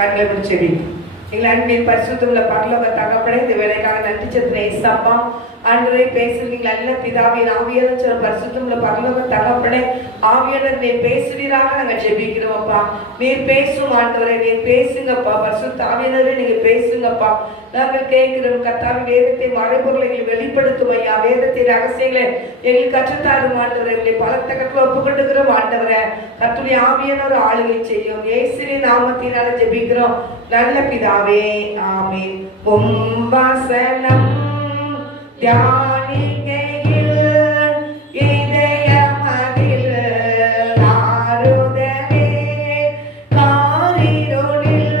கண்களை முடிச்செடி எங்கள் அன்பின் பரிசுத்தமுள்ள பரலோக தகப்பனே, இந்த வேலைக்காக நன்றி செலுத்துறேன் ஏசப்பா. ஆண்டவரே பேசுறீங்க நல்ல பிதாவே, ஆவியானவர் சொல்ற பரிசுத்தமுள்ள பரலோக தகப்பனே, ஆவியானவர் நீர் பேசுவீராக நாங்கள் ஜெபிக்கிறோம்ப்பா. நீர் பேசும் ஆண்டவரே, நீர் பேசுங்கப்பா. பரிசுத்த ஆவியானவரே நீங்க பேசுங்கப்பா. நாங்கள் கேட்கிறோம் கர்த்தாவே, வேதத்தை மறைபொருளை எங்களுக்கு வெளிப்படுத்தும் ஐயா. வேதத்தை ரகசியங்களை எங்களுக்கு கற்றுத்தாரும் ஆண்டவரே. எங்களை பலத்த கட்டளை ஒப்புக்கொண்டுக்கிறோம் ஆண்டவரே. கர்த்தருடைய ஆவியானவர் ஆளுகை செய்யும் இயேசுவின் நாமத்தினால ஜெபிக்கிறோம் நல்ல பிதாவே, ஆமென். வசனம் தியானிக்கையில் இதயமதில் ஆறுதலே காரிருளில்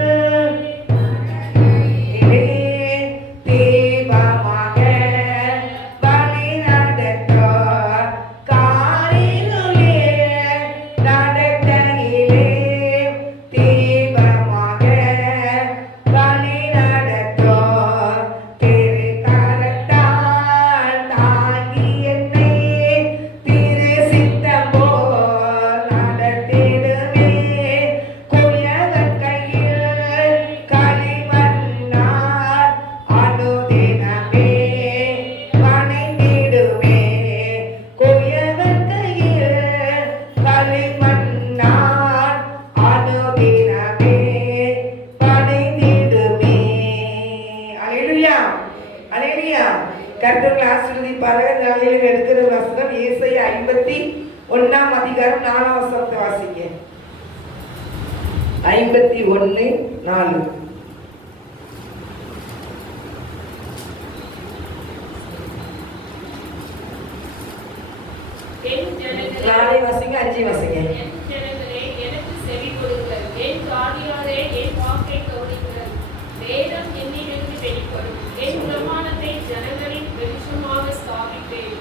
தீபமாக வழி நடத்த காரிருளில் நடக்கையிலே தீபமாக வழி நடத்த கர்த்தர் ஆசீர்வதிப்பாராக. இந்த நாளில் எடுக்கிற வசனம் ஏசாயா 51ஆம் அதிகாரம் 4ஆம் வசனத்தை வாசிங்க. 51:4 4 வாசிங்க, 5 வாசிங்க. எனக்கு செவி கொடுங்கள், என் காதியாரே என் வாக்கை கவனியுங்கள். வேதம் என்னிலிருந்து வெளிப்படும், என் பிரமாணத்தை ஜனங்களின் வெளிச்சமாக ஸ்தாபிப்பேன்.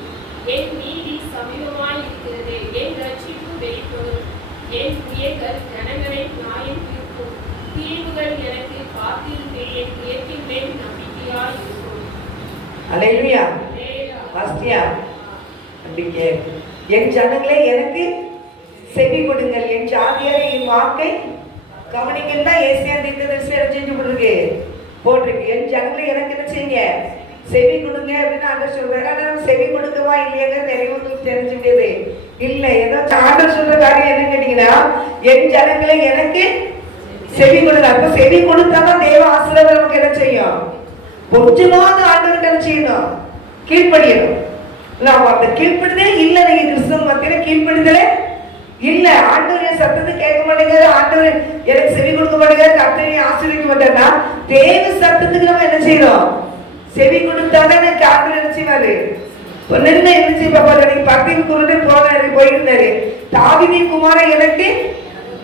என் நீதி சமீபமாய் இருக்கிறது, என் ரட்சிப்பு வெளிப்படும். என் கிரியைகள் ஜனங்களை நியாயம் தீர்க்கும். தீர்வுகள் எனக்கு காத்திருந்து என் கிரியத்தின் மேல் நம்பிக்கையாய் இருக்கும். அல்லேலூயா. வாசியா நம்பிக்கை. என் ஜனங்களே எனக்கு செவி கொடுங்கள், என் ஜாதியாரை என் வாக்கை கவனிங்கன்னு தான் ஏசியா தீர்க்கதரிசி செஞ்சு போட்டிருக்கு. என் ஜனங்களே எனக்கு என்ன செய்யுங்க, செவி கொடுங்க அப்படின்னு ஆண்டவர் சொல்றாரு. ஆனால் செவி கொடுக்கவா இல்லையாங்க நிறைய தெரிஞ்சு முடியாது இல்லை. ஏதோ ஆண்டவர் சொல்ற காரியம் என்ன கேட்டீங்கன்னா, என் ஜனங்களே எனக்கு செவி கொடுங்க. அப்ப செவி கொடுத்தாதான் தேவ ஆசீர்வாதம் நமக்கு என்ன செய்யும், கொஞ்சமாவது ஆண்டவர்கிட்ட என்ன செய்யணும், கீழ்ப்படியணும். நாம் அந்த கீழ்ப்படுதே இல்லை. நீங்க கிறிஸ்தவ மத்தியில கீழ்ப்படுதலே இல்ல. ஆண்டவருடைய சத்தத்தை கேட்க மாட்டேங்கிறது, ஆண்டவர் எனக்கு செவி கொடுக்க மாட்டேங்கிறது, கர்த்தரை ஆசீர்வதிக்க மாட்டேன்னா தேவ சத்தத்துக்கு நம்ம என்ன செய்யறோம், செவி கொடுத்தாதான் எனக்கு ஆண்டவர் என்ன செய்வாரு. நின்று என்ன செய்வாரு, நீங்க பக்தின் குருடு போயிருந்தாரு. தாவீதின் குமாரன் எனக்கு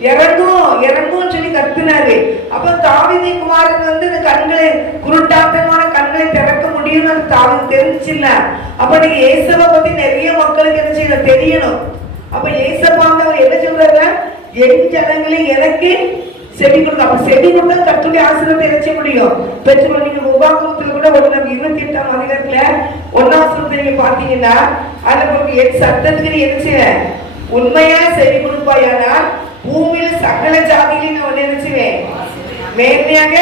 இறங்கும் சொல்லி கத்துனாரு. அப்ப தாவீதின் குமாரன் வந்து இந்த கண்களை, குருட்டாட்டமான கண்களை திறக்க முடியும்னு தாவீது தெரிஞ்சில்ல. அப்ப நீங்க இயேசுவை பத்தி நிறைய மக்களுக்கு என்ன செய்யணும், தெரியணும். அப்ப ஏசப்பாண்டவர் என்ன சொல்றாரு, என் ஜனங்களே எனக்கு செவி கொடுக்க. அப்ப செவி கொடுத்தா கர்த்தருடைய ஆசீர்வாதத்தை என்ன செய்ய முடியும், பெற்றுக்கொள்ள. நீங்க உபாகமத்துல கூட ஒரு 28ஆம் அதிகாரத்துல 1ஆம் வசனத்தை நீங்க பாத்தீங்கன்னா, அதுல உங்களுக்கு என் சத்தத்துக்கு என்ன செய்ய, உண்மையா செவி கொடுப்பாயானால் பூமியில சகல ஜாதிகளையும் நான் என்ன செய்வேன், மேன்மையாக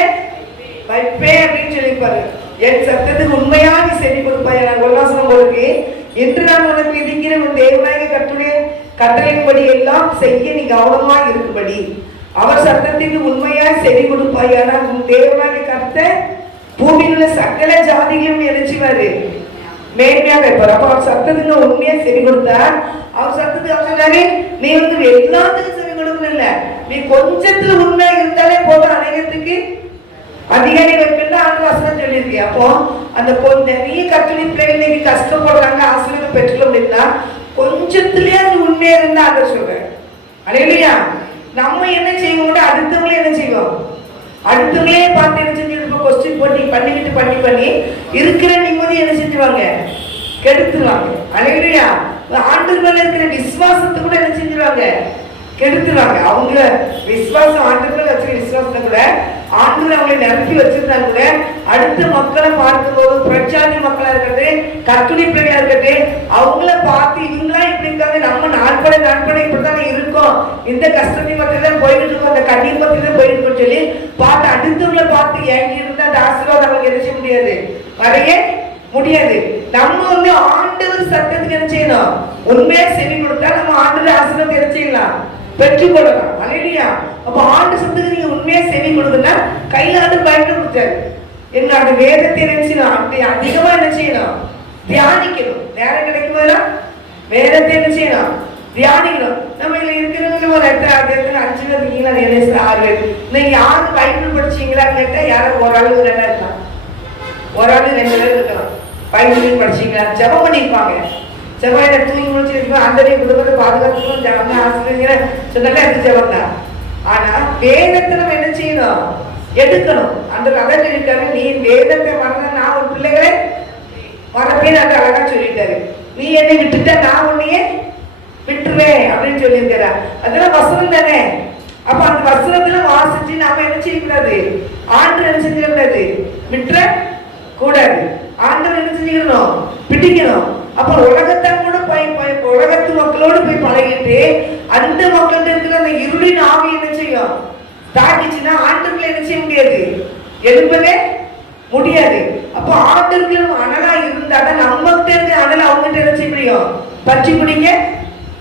வைப்பேன் அப்படின்னு சொல்லிப்பாரு. என் சத்தத்துக்கு உண்மையா நீ செவி கொடுப்பாயானால் 1ஆம் வசனம் போருக்கு, இன்று நான் உனக்கு விதிக்கிற உன் தேவனாகிய கர்த்தருடைய கட்டளையின்படி எல்லாம் செய்ய நீ கவனமா இருக்கும்படி அவர் சத்தத்திற்கு உண்மையாய் செவி கொடுப்பாயானால் உன் தேவனாகிய கர்த்தர் பூமியில் உள்ள சகல ஜாதிகளையும் நினைச்சுவாரு, மேன்மையா வைப்பார். அப்ப அவர் சத்தத்துக்கு உண்மையா செவி கொடுத்தா, அவர் சத்தத்துக்கு அவர் சொன்னாரு, நீ வந்து எல்லாத்துக்கும் செவி கொடுக்கணும் இல்ல, நீ கொஞ்சத்துல உண்மையா இருந்தாலே போதும், அநேகத்துக்கு அதிகாரி வைக்கணும் ஆண்டு வசனம் சொல்லியிருக்கு. அப்போ அந்த நிறைய கட்டளை பிள்ளைகள் கஷ்டப்படுறாங்க, ஆசீர்வாதம் பெற்றுக்க முடியும்னா கொஞ்சத்திலேயே அது உண்மையா இருந்தா ஆண்டு சொல்றேன். அல்லேலூயா. நம்ம என்ன செய்வோம், அடுத்தவங்களே என்ன செய்வோம், அடுத்தவங்களே பார்த்து என்ன செஞ்சுருப்போம், கொஸ்டின் பண்ணி இருக்கிற நிம்மதி என்ன செஞ்சுவாங்க, கெடுத்துருவாங்க. அல்லேலூயா. ஆண்டவர் மேல இருக்கிற விசுவாசத்தை கூட என்ன செஞ்சிருவாங்க, கெடுத்துருவாங்க. அவங்க விசுவாசம், ஆண்டவர் மேல வச்சுக்க விசுவாசத்தை கூட ஆண்டவர் அவங்களை நிரப்பி வச்சிருந்தா கூட அடுத்த மக்களை பார்க்கும்போது பிரச்சாரி மக்களா இருக்கட்டும், கத்துணி பிள்ளைகளா இருக்கட்டும், அவங்கள பார்த்து இவங்களா இப்படி இருக்காங்க, நம்ம நாட்படை இப்படித்தானே இருக்கோம், இந்த கஷ்டத்தை பத்தி தான் போயிட்டு இருக்கோம், அந்த கண்ணீர் பத்தி தான் போயிட்டு இருக்கோம் சொல்லி பார்த்து அடுத்தவங்களை பார்த்து ஏங்கி இருந்தா அந்த ஆசீர்வாதம் நமக்கு என்ன செய்ய முடியாது, வரைய முடியாது. நம்ம வந்து ஆண்டவர் சத்தத்துக்கு என்ன செய்யணும், உண்மையா செவி கொடுத்தா நம்ம ஆண்டவர் ஆசீர்வாதம் என்ன செய்யலாம், பெற்றுக் கொள்ளலாம். அல்லேலூயா. அப்ப ஆண்டு சத்தத்துக்கு நீங்க உண்மையா செவி கொடுக்கணும்னா கையில ஆண்டு பயன்படுத்த கொடுத்தாரு. என்ன அந்த வேதத்தை என்ன செய்யணும், அதிகமா என்ன செய்யணும், தியானிக்கணும். நேரம் கிடைக்கும் போதெல்லாம் வேதத்தை என்ன செய்யணும், தியானிக்கணும். நம்ம இதுல இருக்கிறவங்க ஒரு இடத்துல 5 பேர் இருக்கீங்களா, 6 பேர், நீங்க யாரு பைபிள் படிச்சீங்களான்னு கேட்டா யாரும் ஒரு ஆளு 2 இருக்கலாம், ஒரு ஆளு 2 பேர் இருக்கலாம். பைபிள் படிச்சீங்களா, ஜெபம் பண்ணிருப்பாங்க, செவ்வாயில தூங்கி முடிச்சிருக்கோம், அந்த குடும்பத்தை பாதுகாத்துக்கணும் ஆசிரியர் சொன்னாலே அது ஜெபம் தான். ஆனா வேதத்தை நம்ம என்ன செய்யணும், எடுக்கணும். அந்த கதை இருக்காரு, நீ வேதத்தை மறந்த நான் ஒரு பிள்ளைகளை மறப்பேன் அது அழகா சொல்லிட்டாரு. நீ என்னை விட்டுட்டா நான் உன்னையே விட்டுருவேன் அப்படின்னு சொல்லியிருக்காரு. அதெல்லாம் வசனம் தானே. அப்ப அந்த வசனத்துல வாசிச்சு நாம என்ன செய்யக்கூடாது, ஆண்டு என்ன செஞ்சிடக்கூடாது, விட்டுற கூடாது. ஆண்டவர் என்ன செஞ்சுக்கணும், பிடிக்கணும். அப்ப உலகத்தை கூட உலகத்து மக்களோடு போய் பழகிட்டு அந்த மக்கள்கிட்ட இருக்கிற அந்த இருளின் ஆவி என்ன செய்யும், தாக்கிச்சுன்னா ஆண்டவர்களை என்ன செய்ய முடியாது, எழுப்பவே முடியாது. அப்ப ஆண்டவர்களும் அனலா இருந்தாதான் நம்மகிட்ட இருக்க அனல் அவங்ககிட்ட என்ன செய்ய முடியும், பற்றி பிடிக்க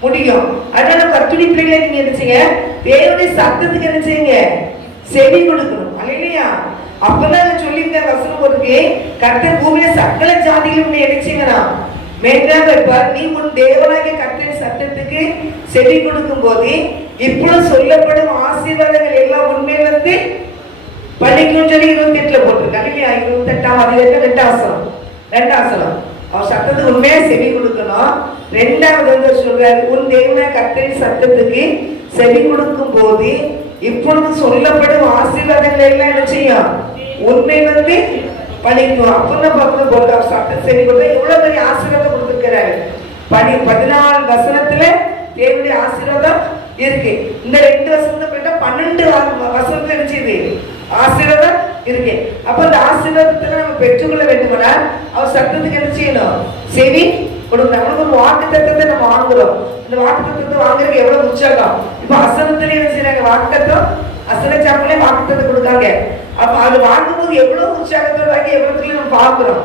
முடியும். அதனால கத்துணி பிள்ளைகளை நீங்க என்ன செய்யுங்க, தேவனுடைய சத்தத்துக்கு என்ன செய்யுங்க, செவி கொடுக்கணும். அல்லேலூயா. அப்பதான் சொல்லியிருக்க வசனம் இருக்கு, கர்த்தர் பூமியில சகல ஜாதிகளும் என்ன செய்யணும், மேன்றாக இருப்பார். நீ உன் தேவனாகிய கர்த்தரின் சத்தத்துக்கு செவி கொடுக்கும் போது இப்பொழுது சொல்லப்படும் ஆசீர்வாதங்கள் எல்லாம் உண்மையில வந்து பள்ளிக்கும் சொல்லி 28 போட்டிருக்காங்க இல்லையா, 28ஆம் அதிகாரம் 2ஆம் வசனம். அவர் சத்தத்துக்கு உண்மையா செவி கொடுக்கணும். 2வது சொல்றாரு, உன் தேவனாகிய கர்த்தரின் சத்தத்துக்கு செவி கொடுக்கும் போது இப்பொழுது சொல்லப்படும் ஆசீர்வாதங்கள் எல்லாம் என்ன செய்யும், உண்மை வந்து பழிக்கும். அப்பதான் பார்க்கணும் போது அவர் சத்தம் செவி கொடுத்தா எவ்வளவு பெரிய ஆசீர்வாதம் கொடுத்துருக்கிறாரு. 14 வசனத்துல தேவனுடைய ஆசீர்வாதம் இருக்கு. இந்த 2 வசனத்தை போயிட்டா 12 வசனத்துல இருந்துச்சு ஆசீர்வாதம் இருக்கு. அப்ப அந்த ஆசீர்வாதத்துல நம்ம பெற்றுக்கொள்ள வேண்டுமானா அவர் சத்தத்துக்கு என்ன செய்யணும், செவி கொடுக்கணும். நம்மளுக்கு ஒரு வாக்கு தத்தத்தை நம்ம வாங்குறோம். இந்த வாக்கு தத்தத்தை வாங்குறதுக்கு எவ்வளவு உற்சாகம். இப்ப அசனத்திலே என்ன செய்யறாங்க, வாக்கு தத்தம் அசன சாப்பிலே வாக்கு தத்தம் கொடுக்காங்க. அப்ப அது வாங்கும்போது எவ்வளவு உற்சாகத்தோட வாங்கி எவ்வளவு நம்ம பார்க்கிறோம்.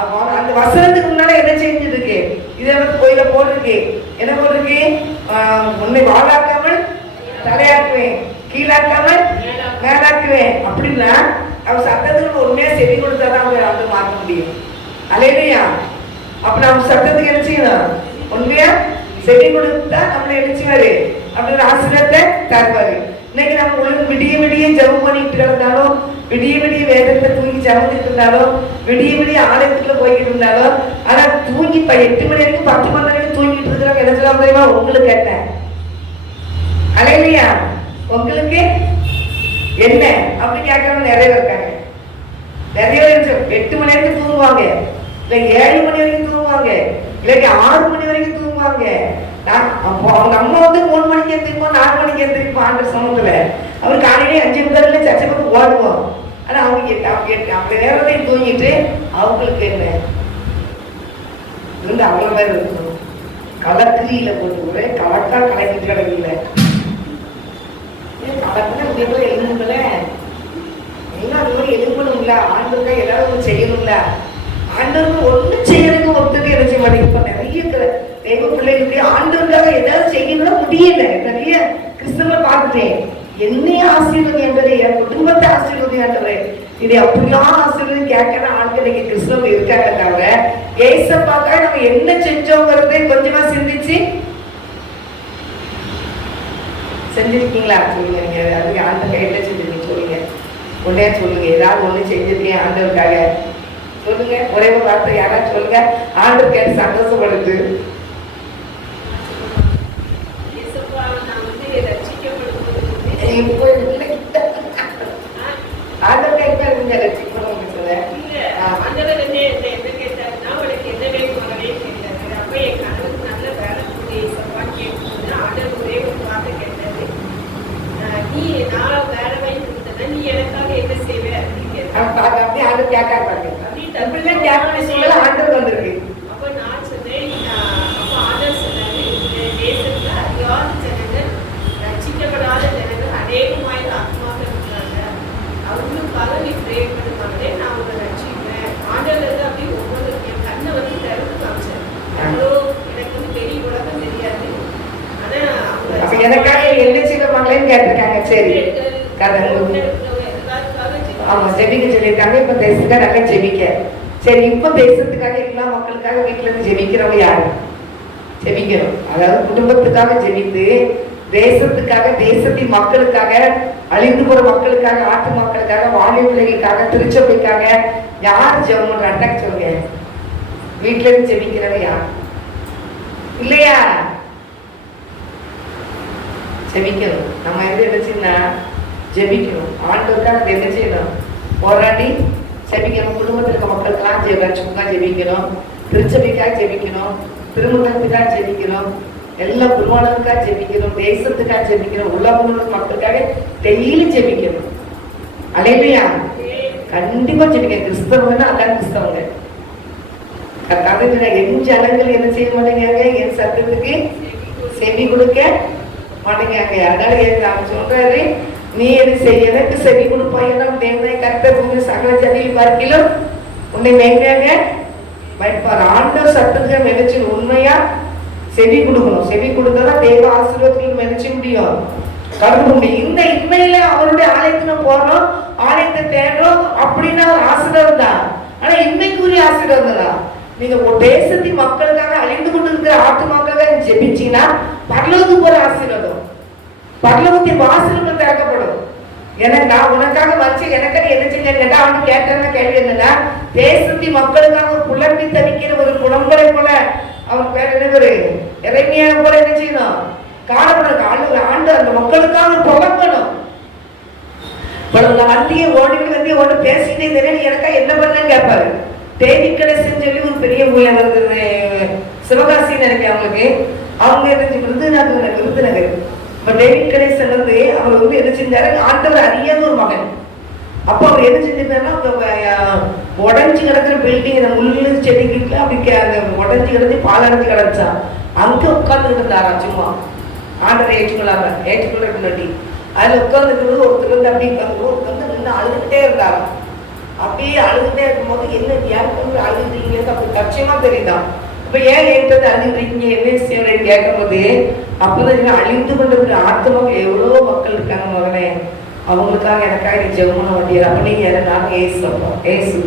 அப்போ அந்த வசனத்துக்கு முன்னால என்ன செஞ்சுட்டு இருக்கு, இதை வந்து கோயில போட்டிருக்கு, என்ன போட்டிருக்கு, உன்னை வாழாக்காமல் தலையாக்குவேன், கீழாக்காமல் மேலாக்குவேன். அப்படின்னா அவன் சத்தத்துக்கு உண்மையா செவி கொடுத்தாதான் அவங்க வந்து மாற்ற முடியும். அல்லேலூயா. அப்ப நம்ம சத்தத்துக்கு என்ன செய்யணும், உண்மையா செவி கொடுத்தா நம்மள என்ன செய்வாரு, அப்படின்னு ஆசீர்வாதத்தை தருவாரு. இன்னைக்கு நம்ம உள்ள விடிய ஜெபம் பண்ணிட்டு கிடந்தாலும், விடிய வேதத்தை தூங்கி ஜெபத்துட்டு இருந்தாலும், விடிய ஆலயத்துக்குள்ள போய்கிட்டு இருந்தாலும், ஆனா தூங்கி 8 மணி வரைக்கும் 10 மணி வரைக்கும் தூங்கிட்டு இருக்கிறவங்க என்ன சொல்லலாம் தெரியுமா, உங்களுக்கு என்ன, அல்லேலூயா, உங்களுக்கு என்ன அப்படி கேட்கறவங்க நிறைய இருக்காங்க. நிறைய பேர் 8 மணி வரைக்கும் தூங்குவாங்க, இல்ல 7 மணி வரைக்கும் தூங்குவாங்க, இல்லாட்டி 6 மணி வரைக்கும் தூங்குவாங்க. நம்ம வந்து 3 மணிக்கு எந்திரிப்போம், 4 மணிக்கு எந்திரிப்போம். ஆண்டு சமூகத்துல அவர் காலையிலே 5:30 சர்ச்சை பக்கம் ஓடுவோம். ஆனா அவங்க 8 அப்படி நேரத்தையும் தூங்கிட்டு அவங்களுக்கு என்ன இருந்து அவ்வளவு பேர் இருக்கணும். கலக்கிரியில போட்டு கூட கலக்கா கலக்கிட்டு கிடக்கல, கலக்குனா எழுதுங்கள எல்லாம் அது மாதிரி எழுதணும்ல, ஆண்டுக்கா ஏதாவது செய்யணும்ல. ஆண்டவருக்கு ஒன்றும் செய்யறதுக்கு ஒருத்தருக்கு என்ன செய்ய மாட்டேங்க. நிறைய தெய்வ பிள்ளைகளுக்கு ஆண்டவருக்காக ஏதாவது செய்யணும்னா முடியல. நிறைய கிறிஸ்தவரை பார்த்துட்டேன், என்னைய ஆசீர்வதி என்பதை, என் குடும்பத்தை ஆசீர்வதி ஆண்டவரே, இது அப்படிலாம் ஆசீர்வதி கேட்கிற ஆண்கள் இன்னைக்கு கிறிஸ்தவங்க இருக்காங்க. தவிர ஏசப்பாக்காக நம்ம என்ன செஞ்சோங்கிறதை கொஞ்சமா சிந்திச்சு செஞ்சிருக்கீங்களா சொல்லுங்க. நீங்க அதுக்கு ஆண்டவங்க என்ன செஞ்சிருக்கீங்க சொல்லுங்க, உடனே சொல்லுங்க. ஏதாவது ஒண்ணு செஞ்சிருக்கேன் ஆண்டவருக்காக சொல்லுங்க. ஒரே ஒரு வார்த்தை யாராவது சொல்லுங்க, ஆண்டவர் கேட்டு சந்தோஷப்படுது. நீ நான் வேற வாங்கி கொடுத்தேன், நீ எனக்காக என்ன அவர் கேட்காரு பாருங்க. பிள்ளை கேட்கணும் சூழல் ஆண்டவர் வந்திருக்கு. அப்ப நான் சொன்னேன், அப்ப ஆண்டவர் சொன்னாரு, இந்த தேசத்துல அறியாத ஜனங்கள், ரட்சிக்கப்படாத ஜனங்கள் அநேகமாய் ஆத்மாக்கள் இருக்கிறாங்க. அவங்களுக்காக நீ ப்ரே பண்ணுவாங்களே, நான் உங்களை ரட்சிப்பேன். ஆண்டவர் வந்து அப்படி ஒவ்வொரு என் கண்ணை வந்து திறந்து காமிச்சார். அவ்வளோ எனக்கு வந்து பெரிய உலகம் தெரியாது. ஆனா அவங்க எனக்காக என்ன செய்வாங்களேன்னு கேட்டிருக்காங்க. சரி கதை ஆமா ஜெபிக்க சொல்லியிருக்காங்க. இப்ப தேசத்துக்காக நல்லா ஜெபிக்க. சரி இப்ப தேசத்துக்காக எல்லா மக்களுக்காக வீட்டுல இருந்து ஜெபிக்கிறவங்க யாரு? ஜெபிக்கணும். அதாவது குடும்பத்துக்காக ஜெபித்து, தேசத்துக்காக, தேசத்தின் மக்களுக்காக, அழிந்து போற மக்களுக்காக, ஆட்டு மக்களுக்காக, வாழை பிள்ளைகளுக்காக, திருச்சபைக்காக யார் ஜெபம் பண்றாங்க சொல்லுங்க. வீட்டுல இருந்து ஜெபிக்கிறவங்க யார்? இல்லையா? ஜெபிக்கணும். நம்ம எது நினைச்சுன்னா ஜெபிக்கணும். ஆண்டவருக்காக அதை என்ன செய்யணும்? போராடி ஜெபிக்கணும். குடும்பத்தில் இருக்க மக்களுக்கெல்லாம் ரட்சிப்புக்காக ஜெபிக்கணும், திருச்சபைக்காக ஜெபிக்கணும், திருமணத்துக்காக ஜெபிக்கணும், எல்லா குடும்பங்களுக்காக ஜெபிக்கணும், தேசத்துக்காக ஜெபிக்கணும், உலகம் மக்களுக்காக டெய்லி ஜெபிக்கணும். அல்லேலூயா. கண்டிப்பா ஜெபிக்க. கிறிஸ்தவங்கன்னா அதான் கிறிஸ்தவங்க. என் ஜனங்கள் என்ன செய்ய மாட்டேங்கிறாங்க? என் சத்தத்துக்கு செவி கொடுக்க மாட்டேங்கிறாங்க. அதனால நான் சொல்றாரு, நீ எது செய்ய எனக்கு செவி கொடுப்பாய். கர்த்தர் சகல ஜனங்கள் பார்க்கிலும் உன்னை மேய்க்காங்க பயப்பார். ஆண்டவர் சத்தத்துக்கு நினைச்சு உண்மையா செவி கொடுக்கணும். செவி கொடுத்தாதான் தேவ ஆசீர்வாதத்துக்கு நினைச்ச முடியும், கடக்க முடியும். இந்த இன்மையில அவருடைய ஆலயத்துல போறோம், ஆலயத்தை தேடுறோம் அப்படின்னா ஒரு ஆசீர்வாதம் தான். ஆனா இன்மைக்குரிய ஆசீர்வாதம் தான். நீங்க தேசத்தின் மக்களுக்காக, அழிந்து கொண்டு இருக்கிற ஆட்டு மக்களுக்காக ஜெபிச்சீங்கன்னா பரலோகத்துக்கு போற ஆசீர்வாதம், பரலோகத்தின் வாசல்கள் திறக்கப்படும். எனக்கு உனக்காக வச்சு எனக்காக என்ன செஞ்சேன்னு கேட்டா அவனு கேட்ட கேள்வி என்னன்னா, தேசத்தின் மக்களுக்காக புலம்பி தவிக்கிற ஒரு குழம்பரை போல, அவன் பேர் என்ன ஒரு இறைமையா போல என்ன செய்யணும்? காணப்படும். ஆண்டு அந்த மக்களுக்காக புலம்பணும். வண்டியை ஓடி ஓடி பேசிட்டே இருந்தேன், எனக்கா என்ன பண்ணேன்னு கேட்பாரு. தேவிக்கடைசன் சொல்லி ஒரு பெரிய ஊழியர் வருது, சிவகாசின்னு நினைக்கிறேன். அவங்களுக்கு அவங்க என்ன விருதுநகர். இப்ப டேவிட் கணேசன் வந்து அவர் வந்து என்ன செஞ்சாரு? ஆண்டவர் அறியாத ஒரு மகன். அப்போ அவர் என்ன செஞ்சிருந்தாருன்னா, உடஞ்சி கிடக்குற பில்டிங், இந்த முள்ளு செடிக்கிட்டு அப்படி அந்த உடஞ்சி கிடந்து பாலடைஞ்சு கிடச்சா அங்க உட்கார்ந்துட்டு இருந்தாரா சும்மா. ஆண்டரை ஏற்றுக்கொள்ள முன்னாடி அதுல உட்கார்ந்துட்டு ஒருத்தர் வந்து அப்படி உட்காந்து நின்று அழுதுகிட்டே இருந்தாரா. அப்படியே அழுதுகிட்டே இருக்கும்போது என்ன யாருக்கு அழுதுறீங்களே அப்படி கட்சியமா தெரியுதான். இப்ப ஏன் ஏற்றது அழுதுறீங்க, என்ன விஷயம் கேட்கும்போது அப்பதான் அழிந்து கொண்டிருக்கிற ஆத்மாக்கள் எவ்வளவு மக்கள் இருக்காங்க மகனே, அவங்களுக்காக எனக்காக நீ ஜெபம் வண்டியர். அப்ப நீங்க நானும் ஏசப்பா ஏசு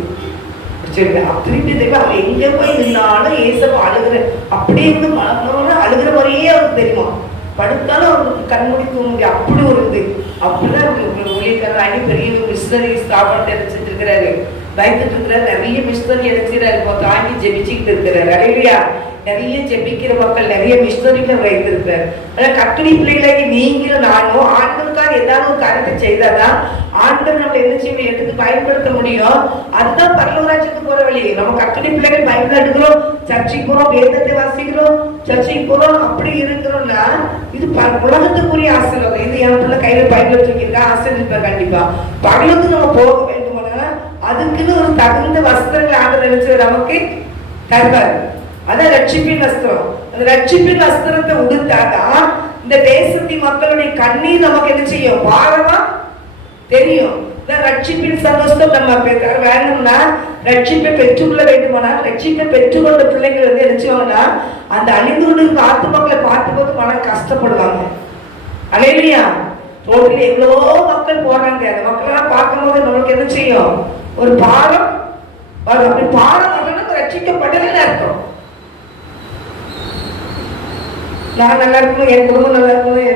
திருப்பி தெரியும். அவங்க எங்க போய் நின்னாலும் ஏசப்பா அழுகுற, அப்படியே இருந்து அழுகுற மாதிரியே அவருக்கு தெரியுமா. படுத்தாலும் அவருக்கு கண்மூடி தூங்க முடியும், அப்படி ஒரு இது. அப்படிதான் ஊழியக்காரர் பெரிய மிஷினரி ஸ்தாபனத்தை செஞ்சிருக்கிறாரு, வைத்துட்டு இருக்கிறார். நிறைய மிஷினரி எடுக்கிறாரு, இப்போ தாங்கி ஜெபிச்சுக்கிட்டு இருக்கிறாரு. அடையிலையா நிறைய ஜெபிக்கிற மக்கள் நிறைய மிஷினரிகள் வைத்திருக்கிறார். ஆனா கட்டுரை பிள்ளைகளாகி நீங்களும் நானும் ஆண்டவருக்காக ஏதாவது ஒரு காரியத்தை செய்தாதான் ஆண்டவர் நம்ம என்ன செய்ய எடுத்து பயன்படுத்த முடியும். அதுதான் பரலோகத்துக்கு போற வழி. நம்ம கட்டுரை பிள்ளைகள் பைபிள் எடுக்கிறோம், சர்ச்சைக்கு போறோம், வேதத்தை வாசிக்கிறோம், சர்ச்சைக்கு போறோம், அப்படி இருக்கிறோம்னா இது உலகத்துக்குரிய ஆசீர்வாதம். இது என் பிள்ளை கையில பைபிள் வச்சிருக்கா ஆசீர்வதிப்பார். கண்டிப்பா பரலோகத்துக்கு நம்ம போக வேண்டுமானா அதுக்குன்னு ஒரு தகுந்த வஸ்திரங்கள் ஆண்டவர் நினைச்சு நமக்கு தருவார். அதான் ரட்சிப்பின் வஸ்திரம். அந்த ரட்சிப்பின் வஸ்திரத்தை உடுத்தாதான் இந்த தேசத்தின் மக்களுடைய கண்ணீர் நமக்கு என்ன செய்யும்? பாரமா தெரியும். ரட்சிப்பின் சந்தோஷம் நம்ம வேணும்னா, ரட்சிப்பை பெற்றுக்கொள்ள வேண்டுமானால், ரட்சிப்பை பெற்றுக்கொண்ட பிள்ளைகள் வந்து என்ன செய்வாங்கன்னா அந்த அழிந்து கொண்டு ஆத்து மக்களை பார்த்து போது மனம் கஷ்டப்படுவாங்க. அல்லேலூயா. ரோட்டில் எவ்வளவோ மக்கள் போறாங்க, அந்த மக்களெல்லாம் பார்க்கும்போது நமக்கு என்ன செய்யும்? ஒரு பாரம் வரும். அப்படி பாரம் வரணும் ரட்சிக்கப்படலன்னு அர்த்தம். நான் நல்லா இருக்கணும், என் குடும்பம் நல்லா இருக்கணும்,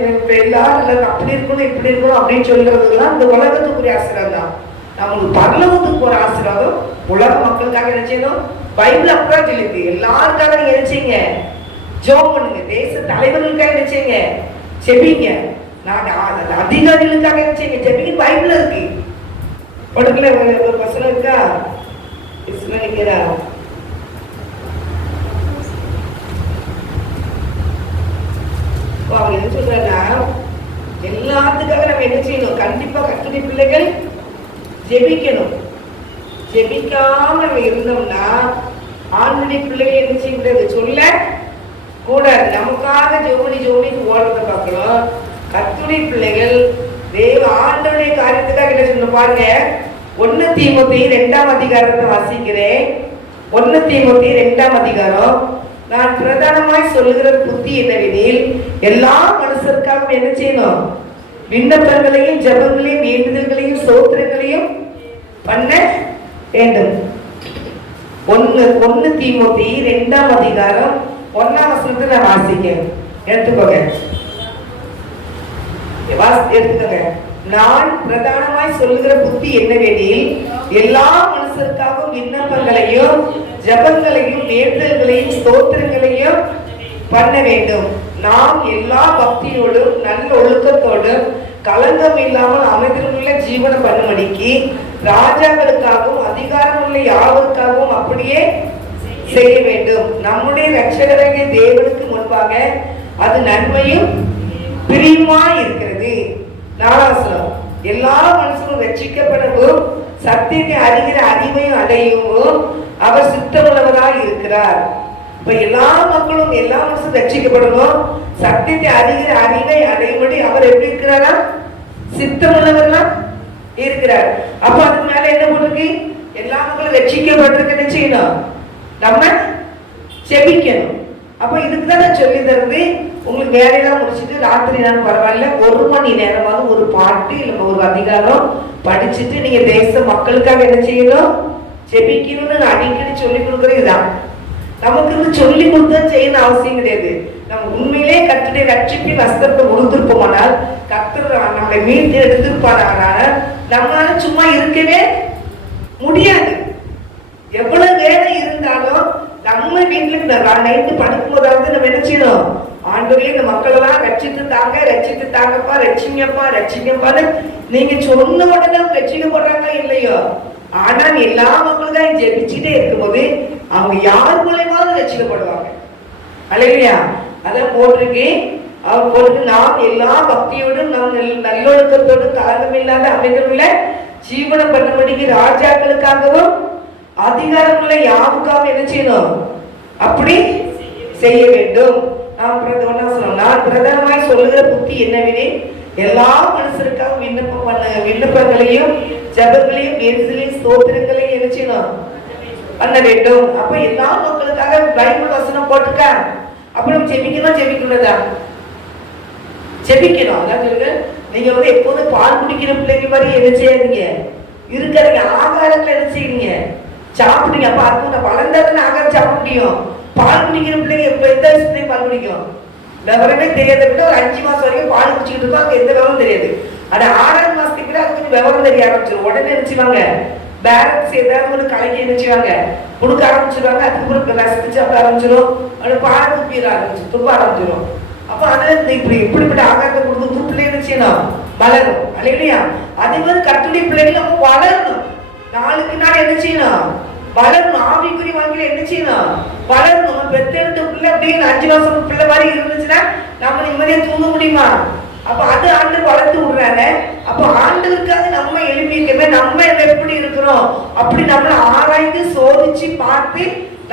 எல்லாரும் நல்லா இருக்கணும், அப்படி இருக்கணும் இப்படி இருக்கணும் அப்படின்னு சொல்றதுலாம் இந்த உலகத்துக்குரிய ஆசீர்வாதம் தான். நம்மளுக்கு பரலோகத்துக்கு போற ஆசீர்வாதம் உலக மக்களுக்காக என்ன செய்யணும்? பைபிள் அப்படிதான் சொல்லிருக்கு. எல்லாருக்காக நீங்க என்ன செய்யுங்க? ஜெபம் பண்ணுங்க. தேச தலைவர்களுக்காக என்ன செய்யுங்க? ஜெபிங்க. அதிகாரிகளுக்காக என்ன செய்யுங்க? ஜெபிங்க. பைபிள் இருக்கு. படுக்கல ஒரு வசனம் இருக்கா? நினைக்கிறா அவங்க என்ன சொல்றாங்கன்னா, எல்லாத்துக்காக நம்ம என்ன செய்யணும்? கண்டிப்பா கர்த்தருடைய பிள்ளைகள் ஜெபிக்கணும். ஜெபிக்காம நம்ம இருந்தோம்னா ஆண்மணி பிள்ளைகள் என்ன செய்யக்கூடாது, சொல்ல கூட நமக்காக ஜோமணி ஓடுறத பார்க்கிறோம். கர்த்தருடைய பிள்ளைகள் தேவ ஆண்டவருடைய காரியத்துக்காக என்ன சொல்ல பாருங்க. 1 தீமோத்தேயு 2ஆம் அதிகாரத்தை வாசிக்கிறேன். 1 தீமோத்தேயு 2ஆம் அதிகாரம். நான் பிரதானமாய் சொல்லுகிற புத்தி என்னவெனில், எல்லா மனுஷருக்காகவும் என்ன செய்யணும், விண்ணப்பங்களையும் ஜெபங்களையும் வேண்டுதல்களையும் ஸ்தோத்திரங்களையும் பண்ண வேண்டும். 1 தீமோத்தேயு 2ஆம் அதிகாரம் 1ஆம் வசனத்தை நான் வாசிக்கிறேன். எடுத்துக்கோங்க. நான் பிரதானமாய் சொல்லுகிற புத்தி என்னவெனில், எல்லா மனுஷருக்காகவும் விண்ணப்பங்களையும் ஜெபங்களையும் வேண்டுதல்களையும் ஸ்தோத்திரங்களையும் பண்ண வேண்டும். நாம் எல்லா பக்தியோடும் நல்ல ஒழுக்கத்தோடும் கலங்கம் இல்லாமல் அமைதியுள்ள ஜீவனம் பண்ணும்படிக்கு ராஜாக்களுக்காகவும் அதிகாரம் உள்ள யாவருக்காகவும் அப்படியே செய்ய வேண்டும். நம்முடைய இரட்சகராகிய தேவனுக்கு முன்பாக அது நன்மையும் பிரியமாய் இருக்கிறது. 4ஆம் வசனம். எல்லா மனுஷனும் ரட்சிக்கப்படவும் சத்தியத்தை அறிகிற அறிவையும் அடையவும் அவர் சித்தமுள்ளவராய் இருக்கிறார். இப்ப எல்லா மக்களும் எல்லா மனுஷனும் ரட்சிக்கப்படணும், சத்தியத்தை அறிகிற அறிவை அடையும்படி அவர் எப்படி இருக்கிறாரா, சித்தமுள்ளவர்னா இருக்கிறார். அப்ப அதுக்கு மேல என்ன போட்டிருக்கு, எல்லா மக்களும் ரட்சிக்கப்பட்டிருக்கு. என்ன செய்யணும், நம்ம செபிக்கணும். அப்ப இதுக்குதான் நான் சொல்லி தருது. உங்களுக்கு வேலையெல்லாம் முடிச்சுட்டு ராத்திரி நான் பரவாயில்ல 1 மணி நேரமாவது ஒரு பாட்டு இல்லை ஒரு அதிகாரம் படிச்சுட்டு நீங்க தேச மக்களுக்காக என்ன செய்யணும், செபிக்கணும்னு நான் அடிக்கடி சொல்லி கொடுக்குறது இதுதான். நமக்கு வந்து சொல்லி கொடுத்தா செய்யணும் அவசியம் கிடையாது. நம்ம உண்மையிலே கர்த்தருடைய ரட்சிப்பின் வஸ்திரத்தை உடுத்திருப்போமானால், கர்த்தர் நம்மளை மீட்டு எடுத்திருப்பானால் நம்மளால சும்மா இருக்கவே முடியாது. எவ்வளவு வேலை இருந்தாலும் நம்ம வீட்டுல நைட்டு படுக்கும் போதாவது நம்ம என்ன செய்யணும், ஆண்டவரே இந்த மக்கள் எல்லாம் ரட்சித்து தாங்கப்பா, ரட்சிங்கப்பான்னு நீங்க சொன்ன உடனே ரட்சிக்கப்படுறாங்க இல்லையோ. ஆனா எல்லா மக்களுக்காக ஜெபிச்சுட்டே இருக்கும்போது அவங்க யார் மூலமாவது ரட்சிக்கப்படுவாங்க. அல்லையா, அதான் போட்டிருக்கேன். அவர் போட்டு நாம் எல்லா பக்தியோடும் நாம் நல்லொழுக்கத்தோடும் காரணமில்லாத அமைதியுள்ள ஜீவனம் பண்ணபடிக்கு ராஜாக்களுக்காகவும் அதிகாரம் உள்ள யாருக்காக என்ன செய்யணும், அப்படி செய்ய வேண்டும். நான் பிரதானமாய் சொல்லுகிற புத்தி என்னவெனில், எல்லா மனுஷருக்காக விண்ணப்பங்களையும் ஜெபங்களையும் வேண்டுதலையும் ஸ்தோத்திரங்களையும் என்ன செய்யணும், பண்ண வேண்டும். அப்ப எல்லா மக்களுக்காக பைபிள் வசனம் போட்டுக்க. அப்ப நம்ம ஜெபிக்கணும்தா ஜெபிக்கணும். அதான் சொல்லுங்க, நீங்க வந்து எப்போதும் பால் குடிக்கிற பிள்ளைங்க மாதிரி என்ன செய்யாதீங்க, இருக்கிறீங்க ஆகாரத்துல என்ன செய்யுங்க, சாப்பிடுங்க. அப்ப அது வளர்ந்தாலும் ஆகாரம் சாப்பிட முடியும். பால் குடிக்கிற பிள்ளைங்க எப்ப எந்த வயசுலயும் பால் குடிக்கும், விவரமே தெரியாத விட ஒரு 5 மாசம் வரைக்கும் பால் குடிச்சுக்கிட்டு இருக்கோம். அங்க எந்த விவரம் தெரியாது. ஆனா 6ஆவது மாசத்துக்கு விட அது கொஞ்சம் விவரம் தெரிய ஆரம்பிச்சிடும். உடனே நினைச்சுவாங்க பேரண்ட்ஸ் ஏதாவது ஒரு கலைக்கு நினைச்சுவாங்க கொடுக்க ஆரம்பிச்சிருவாங்க. அதுக்கப்புறம் ரசித்து சாப்பிட ஆரம்பிச்சிடும். அது பால் துப்ப ஆரம்பிச்சிடும். அப்ப அதுல இப்படிப்பட்ட ஆகாரத்தை கொடுத்து பிள்ளைங்க என்ன செய்யணும், வளரும். இல்லையா, அதே மாதிரி கர்த்தருடைய பிள்ளைகள் நம்ம வளரணும். நாளுக்கு நாள் என்ன செய்யணும், வளரணும். ஆவிக்குரிய வாழ்க்கையில என்ன செய்யணும், வளரணும். நம்ம பெத்தெடுத்த பிள்ளை அப்படின்னு 5 மாசம் பிள்ளை மாதிரி இருந்துச்சுன்னா நம்ம நிம்மதியா தூங்க முடியுமா? அப்ப அது ஆண்டு வளர்த்து விடுறாங்க. அப்ப ஆண்டுக்காக நம்ம எழுப்பியிருக்கவே நம்ம எப்படி இருக்கிறோம் அப்படி நம்மளை ஆராய்ந்து சோதிச்சு பார்த்து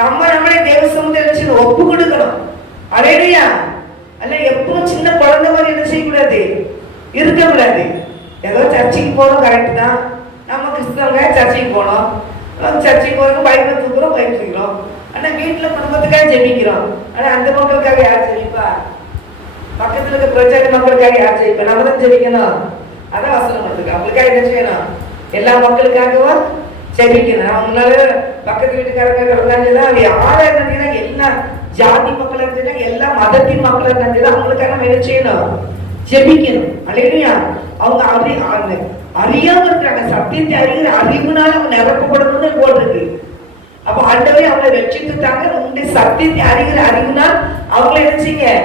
நம்மளே தேவ சமுதாயம் ஒப்பு கொடுக்கணும். அலையா அல்ல, எப்பவும் சின்ன குழந்தை மாதிரி என்ன செய்யக்கூடாது, இருக்கக்கூடாது. ஏதோ சர்ச்சைக்கு போறோம், கரெக்ட் தான். நம்ம கிறிஸ்தவங்க சர்ச்சைக்கு போனோம், சர்ச்சைக்கு போறோம், பைபிள் தூக்குறோம். ஆனா வீட்டுல குடும்பத்துக்காக ஜெபிக்கிறோம். ஆனா அந்த மக்களுக்காக யார் ஜெபிப்பா, பக்கத்துல இருக்க பிரச்சார மக்களுக்காக யார் ஜெபிப்பா, நம்ம தான் ஜெபிக்கணும். அதான் வசனம் இருக்கு. அவங்களுக்காக என்ன செய்யணும், எல்லா மக்களுக்காகவும் ஜெபிக்கணும். அவங்களால பக்கத்து வீட்டுக்காரங்க இருந்தாலும் யாரா இருந்தா எல்லா ஜாதி மக்கள் இருந்தா எல்லா மதத்தின் மக்கள் இருந்தா அவங்களுக்காக நம்ம என்ன செய்யணும், ஜெபிக்கணும். அல்லையா, அவங்க அறியாம இருக்கிறாங்க. சத்தியத்தை அறிகிற அறிவுனால அவங்க நிரப்பப்படணும்னு போட்டிருக்கு. அப்ப ஆண்டவரே அவங்களை ரட்சித்துட்டாங்க. உங்களுடைய சத்தியத்தை அறிகிற அறிவுனால் அவங்களை என்ன செய்ய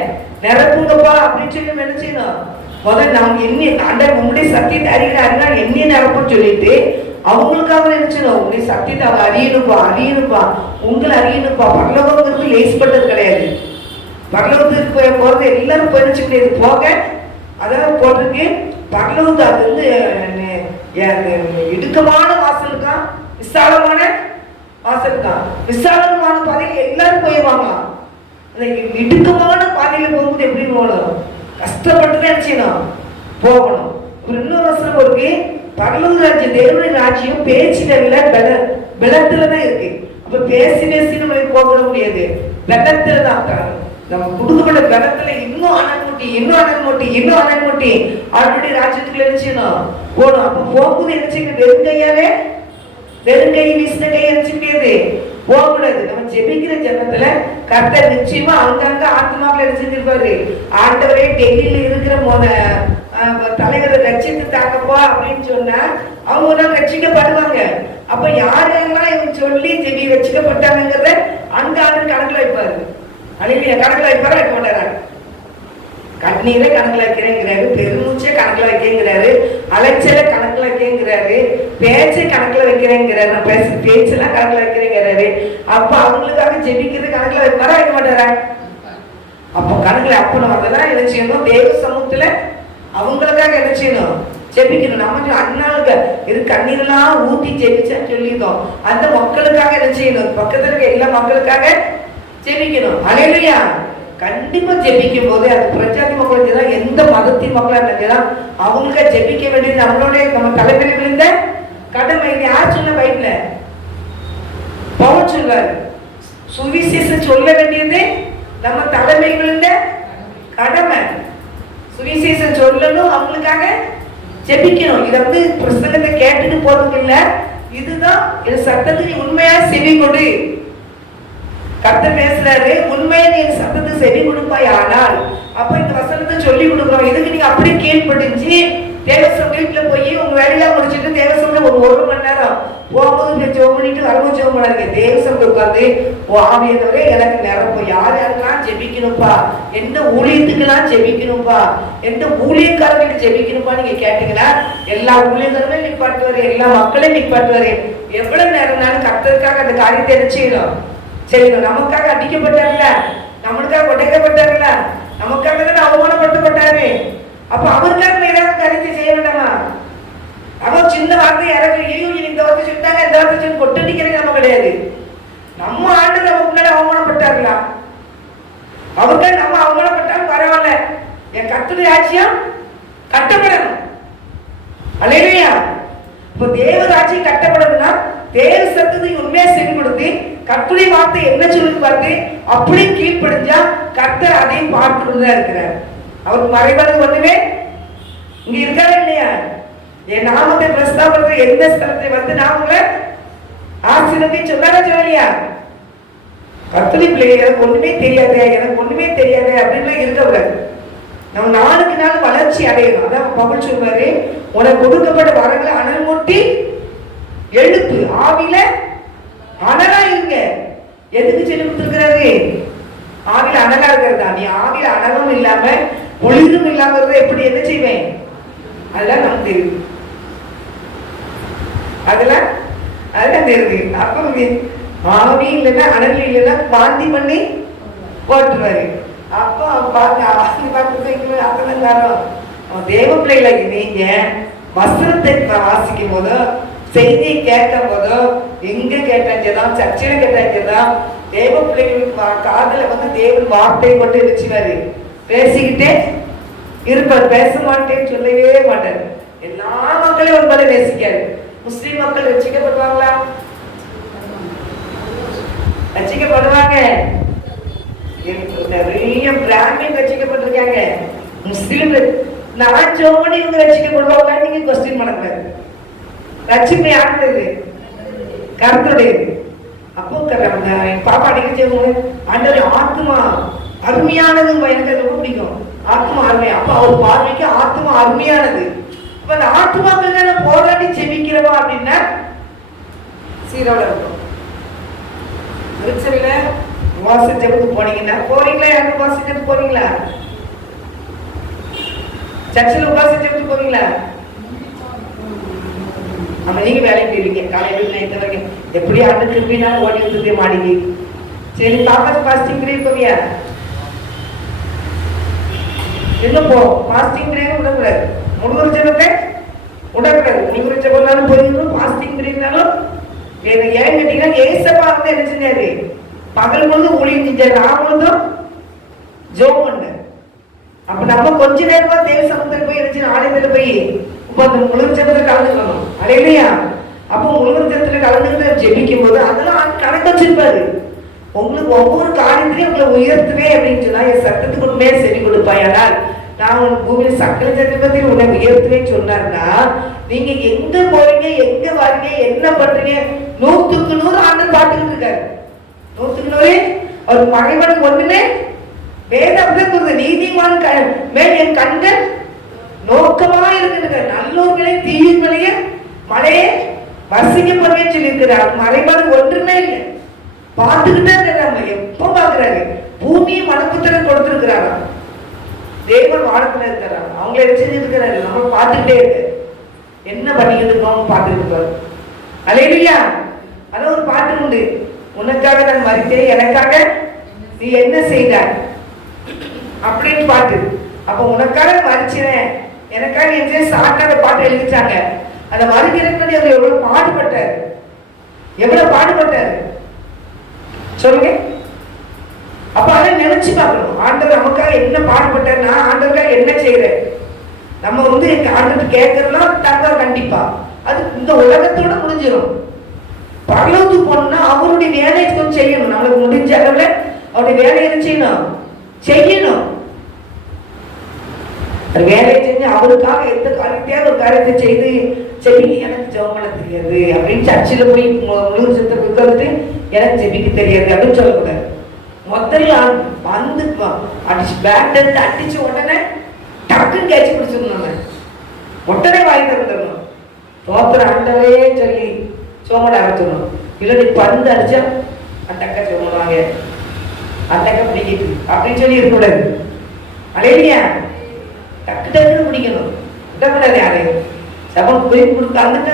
நிரப்புங்கப்பா அப்படின்னு சொல்லி என்ன செய்யணும். முதல்ல நம்ம ஆண்டவர் உங்களுடைய சத்தியத்தை அறிகிற அறிவினால் என்னைய நிரப்புன்னு சொல்லிட்டு அவங்களுக்காக நினைச்சணும். உங்களுடைய சத்தியத்தை அவங்க அறியணுப்பா உங்களை அறியணுப்பா. பரலோகங்கிறது லேசப்பட்டது கிடையாது. பரலோகத்துக்கு போறது எல்லாரும் போயிடுச்சு கிடையாது. போக அதாவது போட்டிருக்கு பரலோகத்து அது வந்து இடுக்கமான வாசலுக்கா விசாலமான வாசல் தான். விசாலமான பாதையில் எல்லாரும் போயிடுவாங்க. அந்த இடுக்கமான பாதையில போகும்போது எப்படி போகணும்? கஷ்டப்பட்டு தான் செய்யணும், போகணும். ஒரு இன்னொரு வசனம் இருக்கு, பரலோக ராஜ்யம் தேவனுடைய ராஜ்யம் பேச்சில இல்ல பலத்துல தான் இருக்கு. அப்ப பேசி பேசி நம்மளுக்கு போக முடியாது, பலத்துல தான். நம்ம கொடுக்கப்பட்ட பலத்துல இன்னும் அனல்மூட்டி இன்னும் அனல்மூட்டி இன்னும் அனல்மூட்டி அவருடைய ராஜ்யத்துக்குள்ள இருந்துச்சுணும் போகணும். அப்ப போகும்போது என்ன செய்யணும்? வெறுங்கையாவே வெறுங்கை வீசின கை அடிச்சு முடியாது, போகக்கூடாது. நம்ம ஜெபிக்கிற ஜெபத்துல கர்த்தர் நிச்சயமா அங்கங்க ஆத்மாக்களை எடுத்துருப்பாரு. ஆண்டவரே டெல்லியில இருக்கிற தலைவரை ரட்சித்து தாக்கப்பா அப்படின்னு சொன்னா அவங்க தான் ரட்சிக்கப்படுவாங்க. அப்ப யாரெல்லாம் இவங்க சொல்லி ஜெபி ரட்சிக்கப்பட்டாங்கிறத அங்க ஆண்டு கணக்குல வைப்பாரு. அழிவிய கணக்குல வைப்பாரு, வைக்க மாட்டாரு. கண்ணீரை கணக்குல வைக்கிறேங்கிறாரு, பெருமூச்சை கணக்குல வைக்கிறேங்கிறாரு, அலைச்சலை கணக்குல வைக்கிறேங்கிறாரு, பேச்சை கணக்குல வைக்கிறேங்கிறாரு, நான் பேச்செல்லாம் கணக்குல வைக்கிறேங்கிறாரு. அப்ப அவங்களுக்காக ஜெபிக்கிறது கணக்குல வைப்பாரா, வைக்க மாட்டாரா? அப்ப கணக்குல அப்ப நம்ம அதெல்லாம் என்ன செய்யணும்? தேவ சமூகத்துல அவங்களுக்காக என்ன செய்யணும்? ஜெபிக்கணும். நம்ம அண்ணாளுக்கு இது கண்ணீரெல்லாம் ஊத்தி ஜெபிச்சேன்னு சொல்லியிருந்தோம். அந்த மக்களுக்காக என்ன செய்யணும்? பக்கத்துல இருக்க எல்லா மக்களுக்காக ஜெபிக்கணும். ஹல்லேலூயா. கண்டிப்பா ஜெபிக்கும் போது அது பிரஜாதி மக்களுக்கு தான், எந்த மதத்தின் மக்களா இருந்தாலும் அவங்களுக்கு ஜெபிக்க வேண்டியது நம்மளுடைய நம்ம தலைமையில் விழுந்த கடமை. யார் சொன்ன? பைபிள்ல பவுல் சொல்றாரு, சுவிசேஷம் சொல்ல வேண்டியது நம்ம தலைமையில் விழுந்த கடமை. சுவிசேஷம் சொல்லணும், அவங்களுக்காக ஜெபிக்கணும். இதை வந்து பிரசங்கத்தை கேட்டுட்டு போறதுக்கு இல்ல, இதுதான் இது சத்தத்துக்கு உண்மையா செவி கொடு. கர்த்தர் பேசுறாரு, உண்மையை நீ சத்தத்துக்கு செவி கொடுப்பாய். ஆனால் அப்ப இந்த வசனத்தை சொல்லி கொடுக்குறோம். இதுக்கு நீங்க அப்படியே கீழ்படிஞ்சு தேவசம் வீட்டுல போய் உங்க வேலையெல்லாம் முடிச்சுட்டு தேவசம்ல ஒரு மணி நேரம் போகும்போது ஜெபம் பண்ணிட்டு வரும்போது ஜெபம் பண்ணாங்க. தேவசம் உட்காந்து ஆவியானவரே எனக்கு நிரப்பும், யார் யாருக்கெல்லாம் ஜெபிக்கணும்பா, எந்த ஊழியத்துக்கெல்லாம் ஜெபிக்கணும்பா, எந்த ஊழியக்காரர்களுக்கு ஜெபிக்கணும்பா நீங்க கேட்டீங்கன்னா எல்லா ஊழியக்காரமே நிப்பாட்டுவாரு, எல்லா மக்களையும் நிப்பாட்டுவாரு. எவ்வளவு நேரம்னாலும் கர்த்தருக்காக அந்த காரியத்தை என்ன செய்யணும்? செய்யணும். நமக்காக அடிக்கப்பட்டார்ல, நம்மளுக்காக உடைக்கப்பட்டார்ல, நமக்காக தான் அவமானப்படுத்தப்பட்டாரு. அப்ப அவருக்காக ஏதாவது காரியத்தை செய்ய வேண்டாமா? அவன் சின்ன வார்த்தை யாராவது இந்த வார்த்தை சொல்லிட்டாங்க இந்த வார்த்தை சொல்லி கொட்டு நிக்கிறது நம்ம கிடையாது. நம்ம ஆண்டு நம்ம முன்னாடி அவமானப்பட்டார்களா? அவருக்காக நம்ம அவமானப்பட்டாலும் பரவாயில்ல, என் கர்த்தருடைய ராஜ்யம் கட்டப்படணும். அல்லேலூயா. இப்போ தேவ ராஜ்யம் கட்டப்படணும்னா தேவ சத்தத்தை உண்மையா செவி கொடுத்து கர்த்தருடைய வார்த்தை என்ன சொல்லி பார்த்து அப்படி கீழ்ப்படிஞ்சா கர்த்தர் அதையும் பார்த்துட்டு இருக்கிறார். அவருக்கு மறைவானது ஒண்ணுமே இங்க இருக்காரு இல்லையா? என் நாமத்தை பிரஸ்தாபப்படுற எந்த ஸ்தலத்தை வந்து நான் உங்களை ஆசீர்வதின்னு சொன்னாரா சொல்லலையா? கர்த்தருடைய பிள்ளை எனக்கு ஒண்ணுமே தெரியாது, எனக்கு ஒண்ணுமே தெரியாது அப்படின்லாம் இருக்கக்கூடாது. நம்ம நாளுக்கு நாள் வளர்ச்சி அடையணும். அதான் பவுல் சொல்வாரு, உனக்கு கொடுக்கப்பட்ட வரங்களை அனல் மூட்டி எழுப்பு, ஆவில அனலா இருங்க. எதுக்கு சொல்லி கொடுத்துருக்கிறாரு? ஆவில அனலா இருக்கிறதா? நீ ஆவில அனலும் இல்லாம ஒளிரும் இல்லாம எப்படி என்ன செய்வேன்? அதெல்லாம் நமக்கு தெரியுது, அதெல்லாம் தெரியுது. அப்ப ஆவி இல்லைன்னா அனல் இல்லைன்னா வாந்தி பண்ணி போட்டுருவாரு. அப்போ தேவ பிள்ளைகளை நீங்க வசனத்தை வாசிக்கும் போதோ செய்தியை கேட்கும் போதோ எங்க கேட்டாச்சதான், சர்ச்சையில கேட்டாச்சதான், தேவ பிள்ளைகளுக்கு காதல வந்து தேவன் வார்த்தை மட்டும் இருந்துச்சுவாரு, பேசிக்கிட்டே இருப்பார், பேச மாட்டேன்னு சொல்லவே மாட்டாரு. எல்லா மக்களையும் ஒரு மாதிரி நேசிக்காரு. முஸ்லீம் மக்கள் ரட்சிக்கப்படுவாங்களா? ரட்சிக்கப்படுவாங்க. நிறைய பிராமின் ரட்சிக்கப்பட்டிருக்காங்க. முஸ்லீம் நான் சோமனி இவங்க ரட்சிக்கப்படுவாங்களா? நீங்க கொஸ்டின் பண்ணக்கூடாது. ரட்சிப்பு யாருடையது? கர்த்தருடையது. அப்போ பாப்பா அடிக்கச்சவங்க ஆண்டவர் ஆத்மா அருமையானது, எனக்கு ரொம்ப பிடிக்கும். ஆத்மா அருமை. அப்ப அவர் பார்வைக்கு ஆத்மா அருமையானது. அப்ப அந்த ஆத்மாக்கள் போராடி செபிக்கிறவா அப்படின்னா சீரோட இருக்கும். திருச்சபையில வாசிச்சதுக்கு போனீங்கன்னா போறீங்களா? யாரும் வாசிச்சது போறீங்களா? சர்ச்சில் வாசிச்சது போறீங்களா? ஆமா, நீங்க வேலைக்கு போயிருவீங்க காலையில நைட் வரைக்கும். எப்படி ஆண்டு திரும்பினா ஓடி வந்து மாடிக்கு. சரி, பாப்பா பாஸ்டிங் பிரேக் போவியா? இன்னும் போ. பாஸ்டிங் பிரேக் விடக்கூடாது. முழுகுறிச்சவங்க விடக்கூடாது. முழுகுறிச்ச போனாலும் போயிருக்கணும், பாஸ்டிங் பிரேக்னாலும் ஏன் கேட்டீங்கன்னா ஏசப்பா வந்து என்ன செஞ்சாரு? பகல் முழுதும் ஊழியம் செஞ்சாரு, நான் முழுதும் ஜோம் பண்ண. அப்ப நம்ம கொஞ்ச நேரமா தேவ சமூகத்துல போய் இருந்துச்சு, ஆலயத்துல போய் இப்ப அந்த முழுச்சத்துல கலந்துக்கணும். அது இல்லையா? அப்போ முழுச்சத்துல கலந்துக்கிட்டு ஜெபிக்கும் போது அதெல்லாம் கணக்கு வச்சிருப்பாரு. உங்களுக்கு ஒவ்வொரு காரியத்திலையும் உங்களை உயர்த்துவே அப்படின்னு சொன்னா, என் சட்டத்துக்கு உண்மையே செவி கொடுப்பாய். ஆனால் நான் உன் பூமியில சக்கர சக்கரத்தில் உன்னை உயர்த்துவேன்னு சொன்னார்னா, நீங்க எங்க போறீங்க, எங்க வரீங்க, என்ன பண்றீங்க, 100க்கு 100 ஆண்டு பார்த்துக்கிட்டு இருக்காரு. 100க்கு 100 அவர் பகைவன் ஒண்ணுமே வேதம் நீதிமான் மேல் என் கண்கள் நோக்கமா இருக்கிறது, நல்லோர்களே தீயர்களையே மழையே வசிக்கப்படுவேன்னு சொல்லி இருக்கிறார். மறைபாடு ஒன்றுமே இல்லை, பார்த்துக்கிட்டே இருக்கிறாங்க. எப்ப பாக்குறாங்க? பூமியை மனப்புத்திரன் கொடுத்திருக்கிறாரா? தேவன் வானத்துல இருக்கிறார், அவங்கள வச்சு இருக்கிறாரு. நம்ம பார்த்துக்கிட்டே இருக்கு, என்ன பண்ணிக்கிட்டு இருக்கோம் பார்த்துட்டு இருக்காரு. அல்லேலூயா. அதான் ஒரு பாட்டு உண்டு, உனக்காக நான் மரித்தேன், எனக்காக நீ என்ன செய்தாய் அப்படின்னு பாட்டு. அப்ப உனக்காக மறிச்சினேன், எனக்காக என்ன சாக்காத பாட்டு எழுதிட்டாங்க. அந்த மறுக்கிறதுக்கு அவர் எவ்வளவு பாடுபட்டாரு, எவ்வளவு பாடுபட்டாரு சொல்லுங்க. அப்ப அதை நினைச்சு பார்க்கணும், ஆண்டவர் நமக்காக என்ன பாடுபட்டார், நான் ஆண்டவருக்காக என்ன செய்யறேன். நம்ம வந்து ஆண்டவர் கேட்கறதுலாம் தங்க கண்டிப்பா அது இந்த உலகத்தோட முடிஞ்சிடும். பரலோகத்துக்கு போனோம்னா அவருடைய வேலையை கொஞ்சம் செய்யணும். நம்மளுக்கு முடிஞ்ச அளவுல அவருடைய வேலையை என்ன செய்யணும்? செய்யணும். வேலையை செஞ்சு அவருக்காக எந்த காரியத்தையாவது ஒரு காரியத்தை செய்து செபிக்க எனக்கு ஜெபம் பண்ண தெரியாது அப்படின்னு சர்ச்சில் போய் முழு சித்தம் உட்காந்துட்டு எனக்கு ஜெபிக்க தெரியாது அப்படின்னு சொல்லக்கூடாது. முதல்ல வந்து அடிச்சு பேட் எடுத்து அடிச்சு உடனே டக்குன்னு கேட்சி பிடிச்சிடணும், உடனே வாங்கி தரணும். தோத்துற ஆண்டவே சொல்லி சோமட அரைச்சிடணும். இல்லை நீ பந்து அடிச்சா அந்த அக்கா சோமடுவாங்க, அந்த அக்கா பிடிக்கிது அப்படின்னு சொல்லி இருக்கக்கூடாது. அலையிலையா டக்கு டக்குன்னு பிடிக்கணும், விடக்கூடாது. யாரையும் சபம் போய் கலந்துட்டு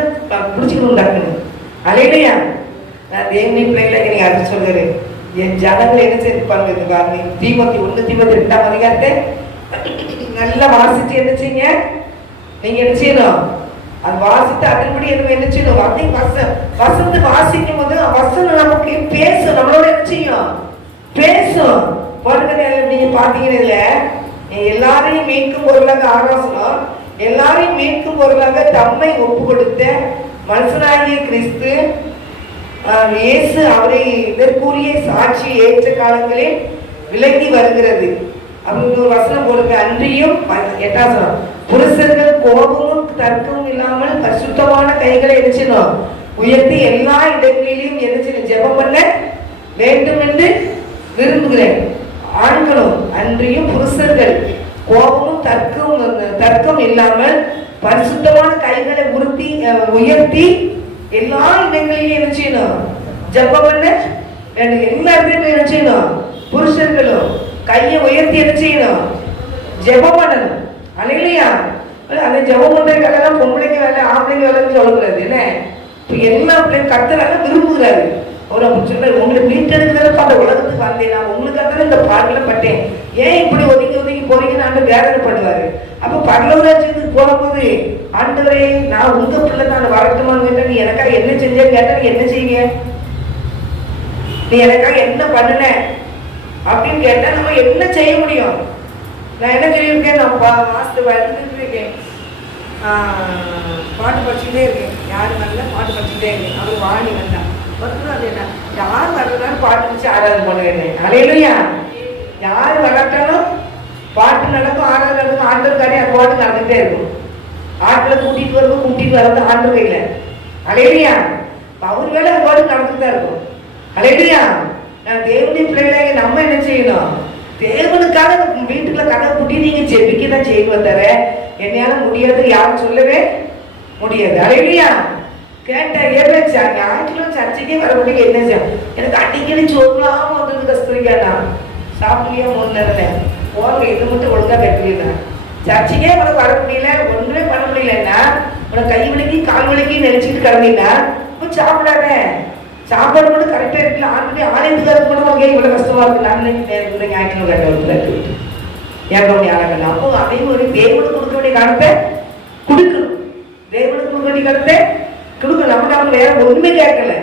பிடிச்சிக்கணும் டக்குன்னு. அலையிலையா. நான் தேவனி பிள்ளைகளை நீங்க அரைச்சு சொல்றாரு, என் ஜனங்கள் என்ன செய்திருப்பாங்க இந்த பாருங்க. தீமோத்தி 1:2 அதிகாரத்தை நல்லா வாசிச்சு என்ன செய்யுங்க, நீங்க என்ன செய்யணும், அது வாசித்து அதன்படி என்ன செய்யணும். வசந்து வாசிக்கும் போது வசனம் நமக்கு பேசும், நம்மளோட என்ன செய்யும், பேசும். நீங்க பாத்தீங்கன்னா இதுல எல்லாரையும் மீட்கும் பொருளாக ஆலோசனம், எல்லாரையும் மீட்கும் பொருளாக தம்மை ஒப்பு கொடுத்த மனுஷனாகிய கிறிஸ்து இயேசு அவரை இதற்குரிய சாட்சி ஏற்ற காலங்களில் விலகி வருகிறது அப்படின்னு ஒரு வசனம் போடுங்க. அன்றியும் 8 புருஷர்கள் கோபமும் தர்க்கமும் இல்லாமல் பரிசுத்தமான கைகளை எரிச்சணும் உயர்த்தி எல்லா இடங்களிலும் எரிச்சணும் ஜெபம் பண்ண வேண்டும் என்று விரும்புகிறேன். ஆண்களும் அன்றியும் புருஷர்கள் கோபமும் தர்க்கம் இல்லாமல் பரிசுத்தமான கைகளை உயர்த்தி எல்லா இடங்களிலும் என்ன செய்யணும், ஜெபம் பண்ண வேண்டும். எல்லா இடத்துலையும் என்ன செய்யணும், புருஷர்களும் கையை உயர்த்தி என்ன செய்யணும், ஜெபம் பண்ணணும். அல்லேலூயா. அந்த ஜெபம் பண்றதுக்காக பொம்பளைங்க வேலை ஆம்பளைங்க வேலைன்னு சொல்லக்கூடாது. என்ன இப்போ எல்லா பிள்ளைங்க கர்த்தராக விரும்புகிறாரு. அவர் அப்படி சொல்றாரு, உங்களுக்கு மீட்டெடுக்கிறப்ப அந்த உலகத்துக்கு வந்தேன், நான் உங்களுக்காக இந்த பாடல பட்டேன், ஏன் இப்படி ஒதுங்கி ஒதுங்கி போறீங்கன்னு வேதனை பண்ணுவாரு. அப்ப பரலோகத்துக்கு போகும்போது ஆண்டவரே நான் உங்க பிள்ளை தான் வரட்டுமான்னு கேட்டா, நீ எனக்காக என்ன செஞ்சேன்னு கேட்டா நீ என்ன செய்வீங்க, நீ எனக்காக என்ன பண்ணுன அப்படின்னு கேட்டா நம்ம என்ன செய்ய முடியும். நான் என்ன சொல்லியிருக்கேன், நான் மாஸ்டர் வந்துட்டு இருக்கேன், பாட்டு படிச்சுட்டே இருக்கேன், யாரு வரல பாட்டு படிச்சுட்டே இருக்கேன். அவர் வாணி வந்தான் ஒருத்தரும் அது என்ன யார் வர்றதாலும் பாட்டு வச்சு ஆராதனை பண்ணுவேன். அல்லேலூயா. யார் வரட்டாலும் பாட்டு நடக்கும், ஆராதனை நடக்கும், ஆண்டவர் காரியம் அது பாட்டு நடந்துகிட்டே இருக்கும். ஆட்டில் கூட்டிட்டு வருவோம், கூட்டிட்டு வர்றது ஆண்டவர் கையில. அல்லேலூயா. அவர் வேலை அது பாட்டு நடந்துட்டு தான் இருக்கும். அல்லேலூயா. நான் தேவனுடைய பிள்ளைகளாக நம்ம என்ன செய்யணும், தேவனுக்காக வீட்டுக்குள்ள கதை கூட்டி நீங்க ஜெபிக்க தான் செய்வோம். தவிர என்னையால முடியாது யாரும் சொல்லவே முடியாது. அல்லேலூயா. கேட்டேன் ஞாயிற்றுக்கிழமை சர்ச்சைக்கே வர முடியும், என்ன செய்யும், எனக்கு அடிக்கடி சோறுலாம வந்தது கஸ்தூரிக்காண்ணா சாப்பிடலையா முன்னேறேன் போங்க, இது மட்டும் ஒழுங்கா கட்டல சர்ச்சைக்கே உனக்கு வர முடியல, ஒன்றுமே பண்ண முடியலன்னா உனக்கு கை வலிக்கி கால் வலிக்கி நினைச்சிட்டு கிடந்தீங்கன்னா சாப்பிடாத, சாப்பாடு மட்டும் கரெக்டா இருக்குல்ல. ஆல்ரெடி ஆலயத்துக்கு கூட ஓகே இவ்வளவு கஷ்டமா இருக்கு, நான் ஞாயிற்றுக்கிழமை கேட்ட ஏற்க ஆளங்கள்லாம். அப்போ அதே மாதிரி தேவனுக்கு கொடுக்க வேண்டிய காலத்தை கொடுக்கணும், தேவனுக்கு கொடுக்க வேண்டிய காலத்தை கொடுக்கணும். நமக்கு அவங்க வேற ஒண்ணுமே கேட்கல.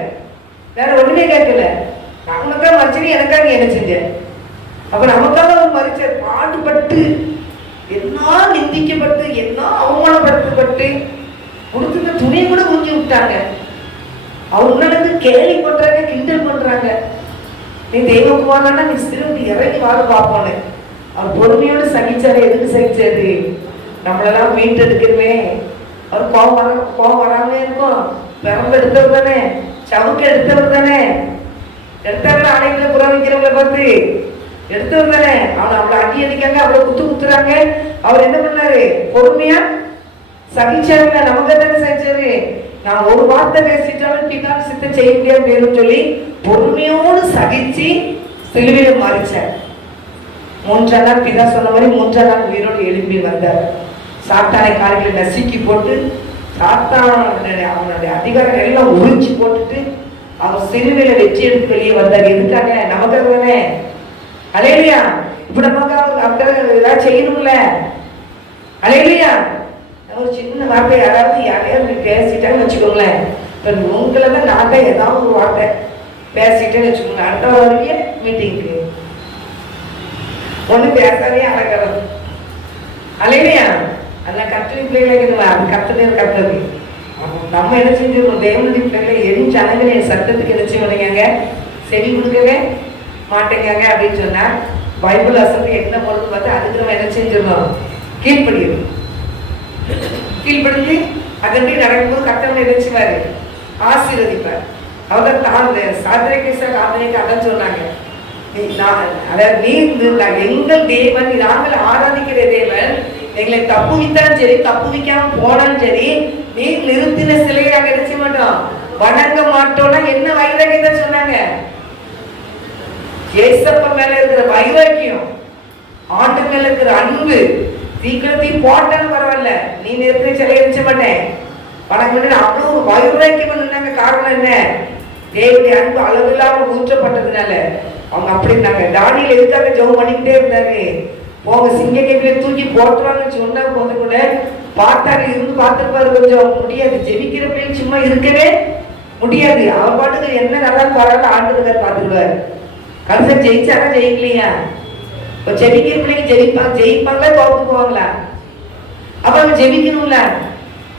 வேற ஒண்ணுமே கேட்கல. நமக்காக மறிச்சு எனக்காக என்ன செஞ்ச? அப்ப நமக்காக அவர் மறிச்சார். பாடுபட்டு, என்ன நிந்திக்கப்பட்டு, என்ன அவமானப்படுத்தப்பட்டு, கொடுத்துருக்க துணியை கூட ஊஞ்சி விட்டாங்க. அவர் நடந்து கேலி பண்றாங்க, கிண்டல் பண்றாங்க. நீ தெய்வகுமாரனா நீ திரும்பி இறங்கி வாழ பார்ப்போன்னு அவர் பொறுமையோடு சகிச்சாரு. எதுக்கு சகிச்சாரு? நம்மளெல்லாம் மீட்டெடுக்கணுமே. அவர் கோபம் வராம இருக்கும். பிறந்து எடுத்தவர் தானே, சவுக்கு எடுத்தவர் தானே, எடுத்தாங்க. ஆணைகளை புறவிக்கிறவங்களை பார்த்து எடுத்தவர் தானே. அவனை அவ்வளவு அடி அடிக்காங்க, அவ்வளவு குத்துறாங்க. அவர் என்ன பண்ணாரு? பொறுமையா சகிச்சாருங்க. நமக்கு தானே சகிச்சாரு. நான் ஒரு வார்த்தை பேசிட்டாலும் பின்னால் சித்த செய்ய முடியாது சொல்லி பொறுமையோடு சகிச்சு சிலுவையில மறிச்சார். 3ஆம் நாள் பிதா சொன்ன மாதிரி 3ஆம் நாள் உயிரோடு எழுப்பி வந்தார். சாத்தானை கால்களை நசுக்கி போட்டு, அவனுடைய அதிகாரம் எல்லாம் உறிஞ்சி போட்டுட்டு அவர் சிலுவையில வெற்றி எடுத்து வெளியே வந்தார். எதுக்காக? நமக்காக தானே. அல்லேலூயா. இப்ப நமக்கு அவர் ஏதாவது செய்யணும்ல. அல்லேலூயா. ஒரு சின்ன வார்த்தை யாரையாவது பேசிட்டான்னு வச்சுக்கோங்களேன். இப்ப உங்களை தான் நான் தான் ஏதாவது ஒரு வார்த்தை பேசிட்டேன்னு வச்சுக்கோங்க. அடுத்த வாரமே மீட்டிங்க்கு ஒண்ணு பேசாதே அடக்கிறது. அல்லேலூயா. அதெல்லாம் கத்துணி பிள்ளைகளை அது கத்துறது. நம்ம என்ன செஞ்சிருக்கோம்? தேவனுடைய பிள்ளைகளை எதுவும் ஜனங்களே சத்தத்துக்கு என்ன செய்வாங்க? செவி கொடுக்கவே மாட்டேங்க அப்படின்னு சொன்னா பைபிள் வசனத்துக்கு என்ன பொருள் பார்த்து அதுக்கு நம்ம என்ன செஞ்சிருந்தோம்? கீழ்படியும். கீழ்படிஞ்சு அதன்படி நடக்கும்போது கர்த்தர் நினைச்சுவாரு, ஆசீர்வதிப்பார். அவர் தான் சாத்திரைக்கு அதான் சொன்னாங்க. எங்கள் தேவன், நாங்கள் ஆராதிக்கிற தேவன் எங்களை தப்புவித்தாலும் சரி, தப்புவிக்காம போனாலும் சரி, நீ நிறுத்தின சிலையாக நினைச்ச மாட்டோம், வணங்க மாட்டோம்னா என்ன வைராக்கியம் தான் சொன்னாங்க. ஏசப்ப மேல இருக்கிற வைராக்கியம், ஆண்டு மேல இருக்கிற அன்பு, சீக்கிரத்தையும் போட்டாலும் பரவாயில்ல, நீ நிறுத்தின சிலையை நினைச்ச மாட்டேன் வணங்க. அவ்வளவு ஒரு வைராக்கியம் பண்ணாங்க. காரணம் என்ன? தேவனுடைய அன்பு அளவில்லாம ஊற்றப்பட்டதுனால அவங்க அப்படி இருந்தாங்க. தானியேல் எதுக்காக ஜெபம் பண்ணிக்கிட்டே இருந்தாரு? போங்க சிங்க கேட்கல தூக்கி போட்டுருவாங்கன்னு சொன்னா போது கூட பார்த்தாரு, இருந்து பார்த்துருப்பாரு. கொஞ்சம் முடியாது, ஜெபிக்கிற பிள்ளைங்க சும்மா இருக்கவே முடியாது. அவர் பாட்டுக்கு என்ன நல்லா பரவாயில்ல ஆண்டுக்கார் பார்த்துருவாரு. கடைசியா ஜெயிச்சாரா ஜெயிக்கலையா? இப்போ ஜெபிக்கிற பிள்ளைங்க ஜெயிப்பாங்களா தோத்து போவாங்களா? அப்ப அவங்க ஜெபிக்கணும்ல,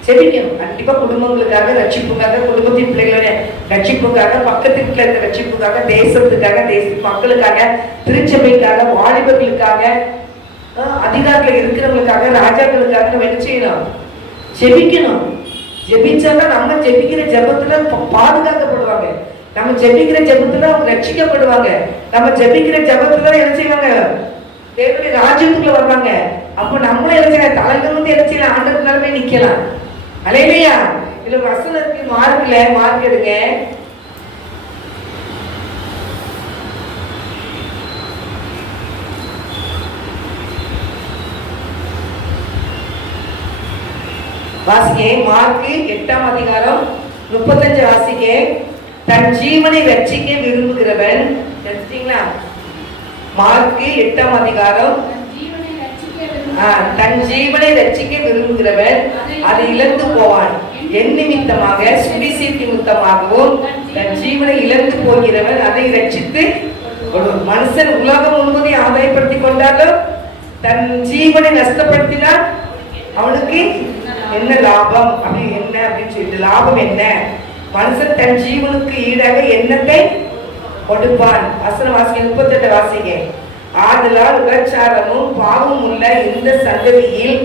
ஜெபிக்கணும். கண்டிப்பா குடும்பங்களுக்காக ரட்சிப்புக்காக, குடும்பத்தின் பிள்ளைகளுடைய ரட்சிப்புக்காக, பக்கத்து வீட்டுல இருக்க ரட்சிப்புக்காக, தேசத்துக்காக, மக்களுக்காக, திருச்சபைக்காக, வாலிபர்களுக்காக, அதிகாரத்துல இருக்கிறவங்களுக்காக, ராஜாக்களுக்காக நம்ம என்ன செய்யணும்? ஜெபிக்கணும். ஜெபிச்சாதான் நம்ம ஜெபிக்கிற ஜெபத்துல பாதுகாக்கப்படுவாங்க. நம்ம ஜெபிக்கிற ஜெபத்துல அவங்க ரட்சிக்கப்படுவாங்க. நம்ம ஜெபிக்கிற ஜெபத்துல என்ன செய்வாங்க? தேவனுடைய ராஜ்யத்துக்குள்ள வருவாங்க. அப்ப நம்மளும் என்ன செய்யலாம்? தலைவர் வந்து என்ன செய்யலாம்? ஆண்டவர் நிலைமை நிக்கலாம். அல்லேலூயா. இதுல வசனத்துக்கு மார்க் எடுங்க. வாசிக்க மார்க் 8ஆம் அதிகாரம் 35 வாசிக்க. தன் ஜீவனை ரட்சிக்க விரும்புகிறவன், தெரிஞ்சுங்களா? மார்க் 8ஆம் அதிகாரம், தன் ஜீவனை ரட்சிக்க விரும்புகிறவன் அதை இழந்து போவான். என் நிமித்தமாக, சுவிசேஷ நிமித்தமாகவும் தன் ஜீவனை இழந்து போகிறவன் அதை ரட்சித்து மனுஷன் உலகம் முழுவதையும் ஆதாயப்படுத்தி கொண்டாலும் தன் ஜீவனை நஷ்டப்படுத்தினால் அவனுக்கு என்ன லாபம்? அப்படி என்ன அப்படின்னு சொல்லிட்டு லாபம் என்ன? மனுஷன் தன் ஜீவனுக்கு ஈடாக எண்ணத்தை கொடுப்பான். வசனம் வாசிக்க 38 வாசிக்க. ஆதலால் விபச்சாரமும் பாவமும் உள்ள இந்த சந்ததியில்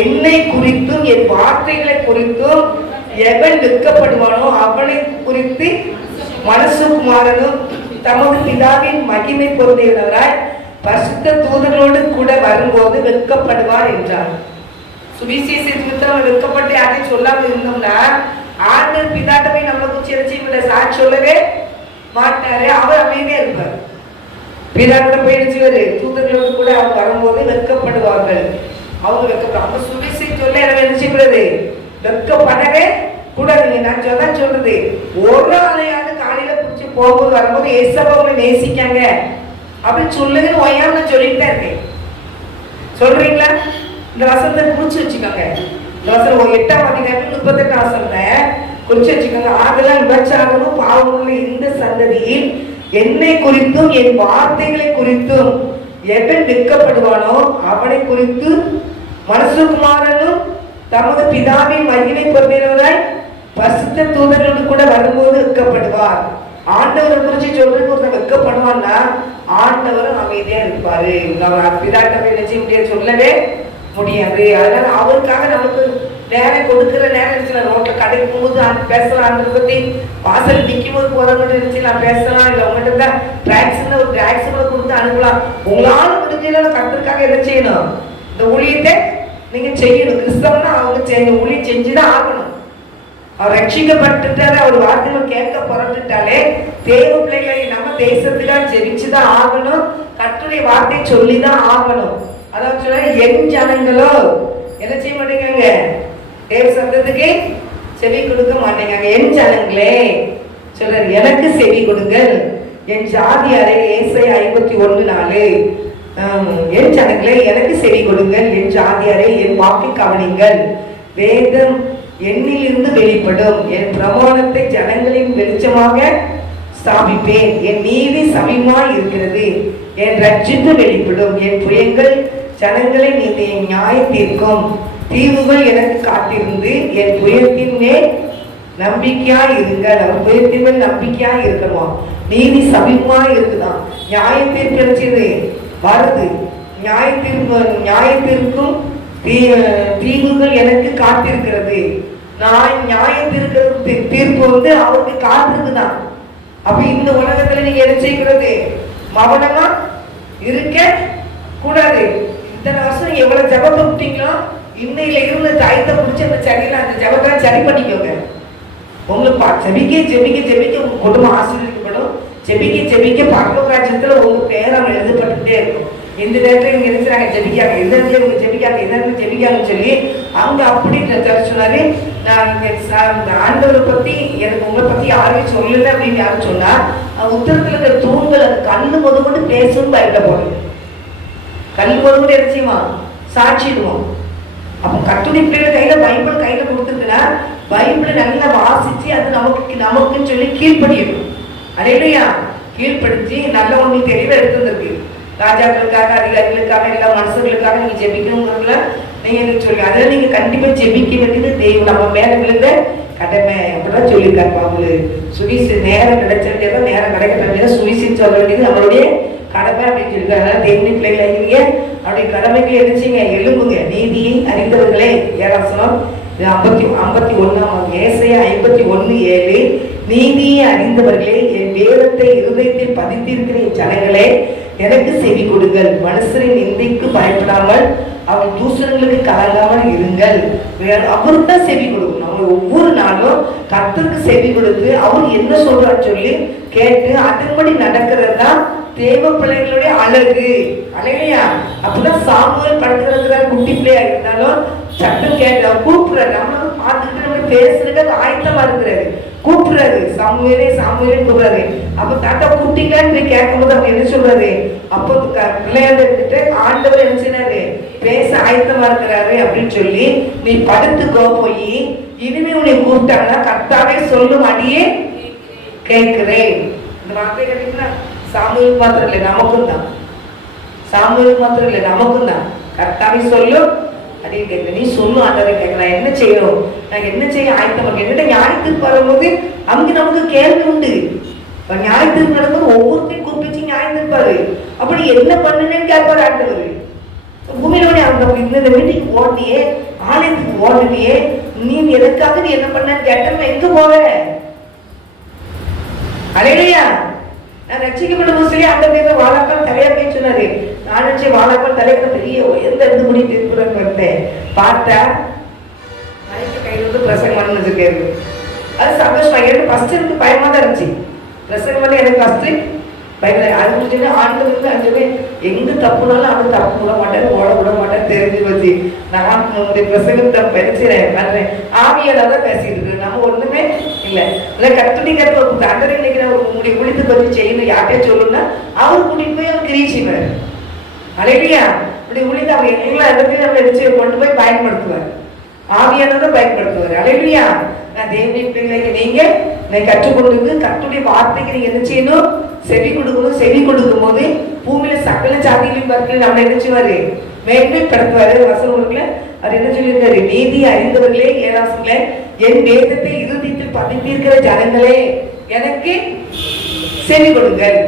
என்னை குறித்தும் என் வார்த்தைகளை குறித்தும் எவன் விற்கப்படுவானோ அவனை குறித்து மனுஷகுமாரனும் தமது பிதாவின் மகிமை பொருந்தியவராய் பரிசுத்த தூதர்களோடு கூட வரும்போது வெட்கப்படுவார் என்றார். சுவிசேஷ நிமித்தம் வெட்கப்பட்டு யாரையும் சொல்லாம இருந்தோம்னா ஆண்டவர் பிதாட்ட போய் நம்மளை குறிச்சு எரிச்சு சாட்சி சொல்லவே மாட்டாரு. அவர் அமைதியா இருப்பார். பிதாட்ட போயிடுச்சுவாரு. தூதர்களோடு கூட அவங்க வரும்போது வெட்கப்படுவார்கள். அவங்க வெட்கப்படும். சுவிசேஷ சொல்ல என்ன நினைச்சுக்கிறது? வெட்கப்படவே கூடாது. நான் சொதான் சொல்றது, ஒரு ஆளையாவது காலையில பிடிச்சி போகும்போது வரும்போது ஏசப்பாவை நேசிக்காங்க அப்படின்னு சொல்லுங்கன்னு ஒய்யாம நான் சொல்லிட்டு தான் இருக்கேன். சொல்றீங்களா? இந்த வசனத்தை குறிச்சு வச்சுக்கோங்க. இந்த வசனம் 8ஆம் அதிகாரம் 38 வசனத்தை குறிச்சு வச்சுக்கோங்க. ஆதலால் விபச்சாரமும் பாவமுள்ள இந்த சந்ததியில் என்னை குறித்தும் என் வார்த்தைகளை குறித்தும் எவன் வெட்கப்படுவானோ அவனை குறித்து மனுஷகுமாரனும் தமது பிதாவின் மகிமை பொருந்தினவராய் பரிசுத்த தூதர்களோடு கூட வரும்போது வெட்கப்படுவார். ஆண்டவரை குறிச்சு சொல்றது ஒருத்தன் வெட்கப்படுவான்னா ஆண்டவரும் அமைதியா இருப்பாரு. நம்ம பிதாட்டை நினைச்சு முடியாது, சொல்லவே முடியாது. அதனால அவருக்காக நமக்கு நேரம் கொடுக்குற நேரம் இருந்துச்சு. ரோட்ல கடைக்கு போகும்போது பேசலாம், ஆண்டரை பத்தி வாசல் நிற்கும் போது போறவங்க இருந்துச்சு நான் பேசலாம். இல்லை உங்கள்கிட்ட தான் டிராக்ஸ்ன்னு ஒரு டிராக்ஸ் கூட கொடுத்து அனுப்பலாம். உங்களால முடிஞ்சதும் கர்த்தருக்காக என்ன செய்யணும்? இந்த ஊழியத்தை நீங்க செய்யணும். கிறிஸ்தவனா அவங்க செய்யணும், ஊழியம் செஞ்சுதான் ஆகணும். அவர் ரட்சிக்கப்பட்டுட்டாரு, அவர் வார்த்தைகள் கேட்க புறப்பட்டுட்டாலே தேவ பிள்ளைகளை நம்ம தேசத்துக்காக ஜெபிச்சுதான் ஆகணும். கர்த்தருடைய வார்த்தை சொல்லிதான் ஆகணும். அதான் சொல்ல என் ஜனங்களோ என்ன செய்ய மாட்டேங்க, தேவ சத்தத்துக்கு செவி கொடுக்க மாட்டேங்க. என் ஜனங்களே சொல்றாரு, எனக்கு செவி கொடுங்கள். என் ஜாதியாரே, ஏசாயா 51:4. என் ஜனங்களே எனக்கு செவி கொடுங்கள், என் ஜாதியாரே என் வாக்கை கவனிங்கள். வேதம் என்னிலிருந்து வெளிப்படும், என் பிரமாணத்தை ஜனங்களின் வெளிச்சமாக ஸ்தாபிப்பேன். என் நீதி சமீபமாய் இருக்கிறது, என் ரட்சிப்பு வெளிப்படும். என் புயங்கள் ஜனங்களை நீதி நியாய தீர்க்கும். தீவுகள் எனக்கு காத்திருந்து என் புயத்தின் மேல் நம்பிக்கையா இருங்கள். அவர் புயத்தின் மேல் நம்பிக்கையா இருக்கணுமா? நீதி சமீபமா இருக்குதான். நியாய தீர்ப்பு வருது. நியாயத்திற்கும் தீவுகள் எனக்கு காத்திருக்கிறது. நான் நியாயத்திற்கு தீர்ப்பு அவருக்கு காத்திருக்குதான். அப்ப இந்த உலகத்துல நீங்க என்ன செய்கிறது? மௌனமா இருக்க கூடாது. இத்தனை வருஷம் எவ்வளவு ஜபத்தை விட்டீங்களோ இன்னையில இருந்து தாயத்தை பிடிச்சி அந்த சரியில அந்த ஜபத்தை சரி பண்ணிக்கோங்க. உங்களுக்கு ஜெபிக்க உங்க குடும்பம் ஆசீர்வதிக்கப்படும். ஜெபிக்க பரலோக ராஜ்யத்துல உங்க பேரம் எழுதப்பட்டுட்டே இருக்கும். எந்த நேரத்தில் இங்க இருக்கிறாங்க ஜெபிக்காங்க, எந்த நேரத்தில் இவங்க ஜெபிக்காங்க, எந்த நேரத்தில் ஜெபிக்காங்கன்னு சொல்லி அவங்க அப்படி சொன்னாரு. நான் ஆண்டவரை பத்தி எனக்கு உங்களை பத்தி யாருமே சொல்லல அப்படின்னு யாரும் சொன்னா உத்தரத்துல இருக்கிற தூண்கள் அந்த கல்லு முதற்கொண்டு பேசும் பைபிள போடுது. கல் முதற்கொண்டு என்ன செய்வோம்? சாட்சிடுவோம். அப்போ கட்டுரை பிள்ளைகள் கையில பைபிள் கையில கொடுத்துருக்குன்னா பைபிளை நல்லா வாசிச்சு அது நமக்குன்னு சொல்லி கீழ்படியணும். அதையிலையா கீழ்படுத்தி நல்ல ஒன்று தெளிவாக எடுத்துருக்கு. ராஜாக்களுக்காக, அதிகாரிகளுக்காக, எல்லா மனுஷர்களுக்காக நீங்க ஜெபிக்கணுங்கிறதுல நீங்க சொல்லி அதில் நீங்க கண்டிப்பா ஜெபிக்க வேண்டியது தெய்வம் நம்ம மேல விழுந்த கடமை. அப்படிதான் சொல்லியிருக்காரு அவங்களு. சுவிசு நேரம் கிடைச்சிருக்கா, நேரம் கிடைக்க சுவிசு சொல்ல வேண்டியது நம்மளுடைய கடமை அப்படின்னு சொல்லியிருக்காரு. அதனால தேவனி பிள்ளைகளை நீங்க அப்படி கடமைக்கு எரிச்சிங்க, எழும்புங்க. நீதியை அறிந்தவர்களே, 51 ஏசாயா 51:7. நீதியை அறிந்தவர்களே, என் வேதத்தை இருதயத்தில் பதித்திருக்கிற என் ஜனங்களே எனக்கு செவி கொடுங்கள். மனுஷரின் நிந்தைக்கு பயப்படாமல் அவர் தூசணங்களுக்கு கலங்காமல் இருங்கள். அவருக்கு தான் செவி கொடுக்கணும். நம்ம ஒவ்வொரு நாளும் கர்த்தருக்கு செவி கொடுத்து அவர் என்ன சொல்றான்னு சொல்லி கேட்டு அதன்படி நடக்கிறது தான் தேவ பிள்ளைகளுடைய அழகு. அழகையா அப்பதான் சாமுவேல் படுத்துறதுக்காக குட்டி பிள்ளையா இருந்தாலும் சட்டம் கேட்க கூப்பிடுறாரு. நம்மளும் பார்த்துக்கிட்டு நம்ம பேசுறதுக்கு ஆயத்தமா இருக்கிறாரு. கூப்பிடுறாரு, சாமுவேலே கூப்பிடுறாரு. அப்ப தாத்தா கூப்பிட்டீங்களான்னு கேட்கும் போது அவங்க என்ன சொல்றாரு? அப்போ பிள்ளையாண்டு இருந்துட்டு ஆண்டவர் என்ன செய்யறாரு? பேச ஆயத்தமா இருக்கிறாரு அப்படின்னு சொல்லி நீ படுத்துக்கோ, போய் இனிமே உன்னை கூப்பிட்டாங்கன்னா கர்த்தாவே சொல்லும் அடியே கேட்கிறேன். இந்த வார்த்தை கேட்டீங்கன்னா சாமுவேல் மாத்திரம் இல்லை, நமக்கும் தான். சாமுவேல் மாத்திரம் இல்லை, நமக்கும் தான். கர்த்தாவே சொல்லும் அப்படின்னு கேட்க. நீ சொல்லும் ஆண்டவரை கேட்க. நான் என்ன செய்யணும்? நான் என்ன செய்ய ஆயத்தம்? என்னட்ட நியாயத்திற்கு வரும்போது அவங்க நமக்கு கேள்வி உண்டு. நியாயத்திற்கு நடக்கும்போது ஒவ்வொருத்தையும் கூப்பிச்சு நியாயத்திருப்பாரு. அப்படி என்ன பண்ணுன்னு கேட்பாரு ஆண்டவர். பூமியில அந்த இந்த வீட்டுக்கு ஓடலையே, ஆலயத்துக்கு ஓடலையே, நீ எதுக்காக நீ என்ன பண்ணன்னு கேட்டா எங்க போவ? அலையிலையா நான் ரட்சிக்கப்பட்ட சொல்லி அந்த பேர் வாழாக்கால் தலையாக்க சொன்னாரு. நான் நினைச்ச வாழாக்கால் தலையில பெரிய உயர்ந்த இருந்து முடி திருப்புறேன். பார்த்தா மனைக்கு கையில் வந்து பிரசங்கம் பண்ணு வச்சிருக்காரு. அது சந்தோஷமா. எனக்கு ஃபர்ஸ்ட் எனக்கு பயமா தான் இருந்துச்சு. பிரசங்கம் பண்ண எனக்கு ஃபர்ஸ்ட் பயமா. அது முடிஞ்சு ஆண்டு அஞ்சு எங்க தப்புனாலும் அவன் தப்பு விட மாட்டேன், ஓட விட மாட்டேன் தெரிஞ்சு வச்சு நான் உன்னுடைய பிரசங்கத்தை படிச்சுறேன் பண்றேன். ஆவியால தான் பேசிட்டு இருக்கு. நம்ம ஒண்ணுமே இல்லை. இல்லை கத்துடி கத்து அண்டரை நினைக்கிற ஒரு உங்களுடைய குளித்து பற்றி செய்யணும் யார்கிட்டே சொல்லணும்னா அவர் கூட்டிட்டு போய் அவர் கிரீச்சிவார். அலையிலையா இப்படி உளித்து அவர் எல்லா இடத்தையும் நம்ம எடுத்து கொண்டு போய் பயன்படுத்துவார். ஆவியானதான் பயன்படுத்துவார். அலையிலையா நான் தேவனுடைய பிள்ளைகளை நீங்க கற்றுக் கொடுத்து கர்த்தருடைய வார்த்தைக்கு நீங்க என்ன செய்யணும்? செவி கொடுக்கணும். செவி கொடுக்கும் போது பூமியில சகல ஜாதிகளையும் பார்த்து நம்ம என்ன செய்வாரு? மேன்மைப்படுத்துவாரு. வசனங்களுக்குள்ள அவர் என்ன சொல்லியிருக்காரு? நீதி அறிந்தவர்களே, ஏழாசங்களே, என் வேதத்தை இருதயத்தில் பதித்திருக்கிற ஜனங்களே, எனக்கு செவி கொடுங்கள்.